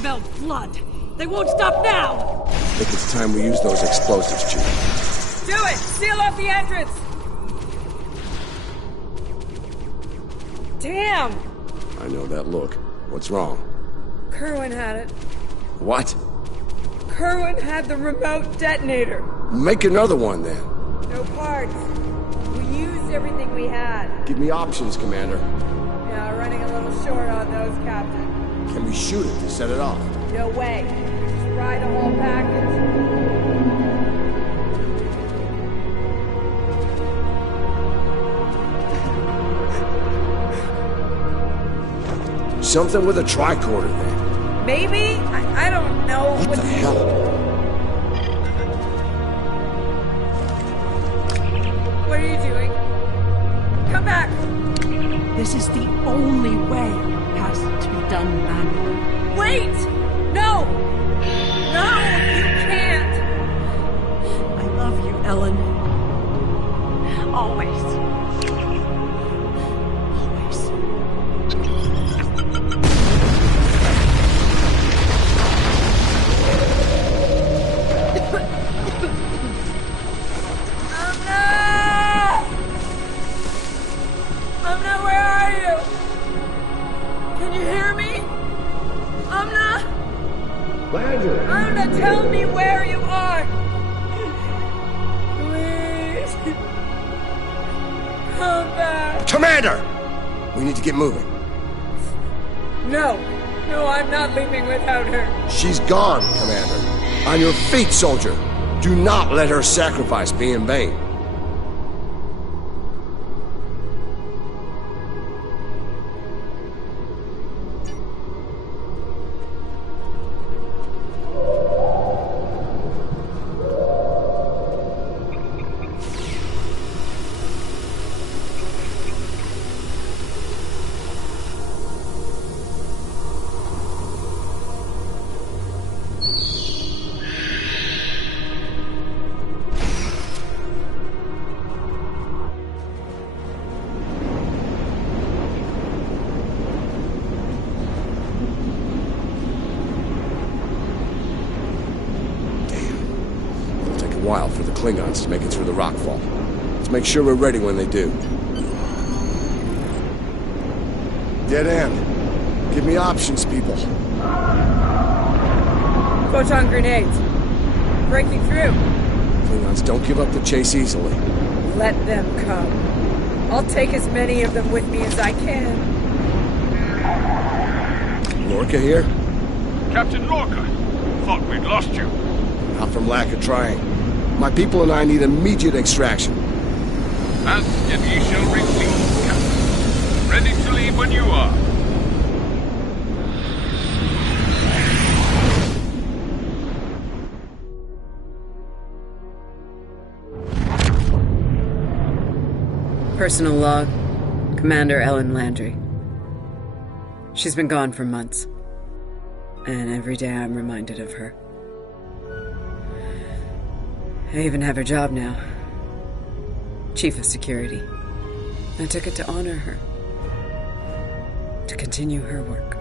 Smell blood! They won't stop now! I think it's time we use those explosives, Chief. Do it! Seal off the entrance! Damn! I know that look. What's wrong? Kerwin had it. What? Kerwin had the remote detonator. Make another one, then. No parts. We used everything we had. Give me options, Commander. Yeah, running a little short on those, Captain. Can we shoot it to set it off? No way. Just ride the whole package. Something with a tricorder, then. Maybe? I don't know. What the hell? What are you doing? Come back! This is the only way. It has to be done manually. Wait! No! No, you can't! I love you, Ellen. Always. Amna, where are you? Can you hear me? Amna? Amna, tell me where you are. Please. Come back. Commander! We need to get moving. No. No, I'm not leaving without her. She's gone, Commander. On your feet, soldier. Do not let her sacrifice be in vain. While for the Klingons to make it through the rockfall. Let's make sure we're ready when they do. Dead end. Give me options, people. Photon grenades. Breaking through. Klingons don't give up the chase easily. Let them come. I'll take as many of them with me as I can. Lorca here? Captain Lorca, thought we'd lost you. Not from lack of trying. My people and I need immediate extraction. As yet ye shall receive, Captain. Ready to leave when you are. Personal log, Commander Ellen Landry. She's been gone for months. And every day I'm reminded of her. I even have her job now. Chief of Security. I took it to honor her. To continue her work.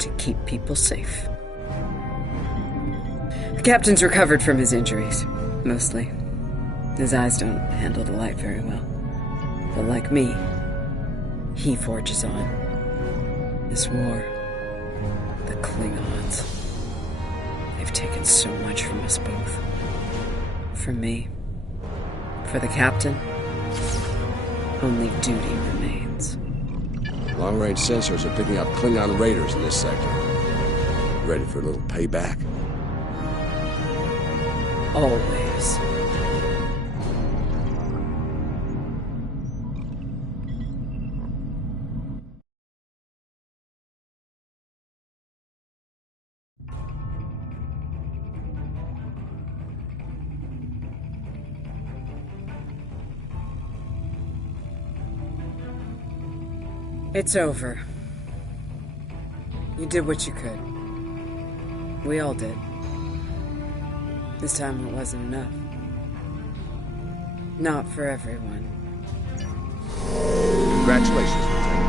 To keep people safe. The captain's recovered from his injuries, mostly. His eyes don't handle the light very well. But like me, he forges on. This war, the Klingons, they've taken so much from us both. From me, for the captain, only duty remains. Long-range sensors are picking up Klingon raiders in this sector. Ready for a little payback? Always. It's over. You did what you could. We all did. This time it wasn't enough. Not for everyone. Congratulations, Lieutenant.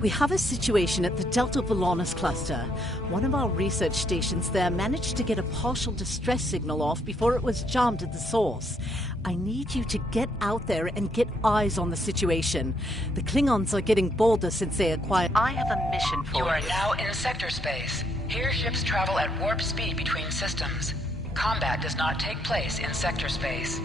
We have a situation at the Delta Volanus cluster. One of our research stations there managed to get a partial distress signal off before it was jammed at the source. I need you to get out there and get eyes on the situation. The Klingons are getting bolder since they acquired... I have a mission for you. You are now in sector space. Here ships travel at warp speed between systems. Combat does not take place in sector space.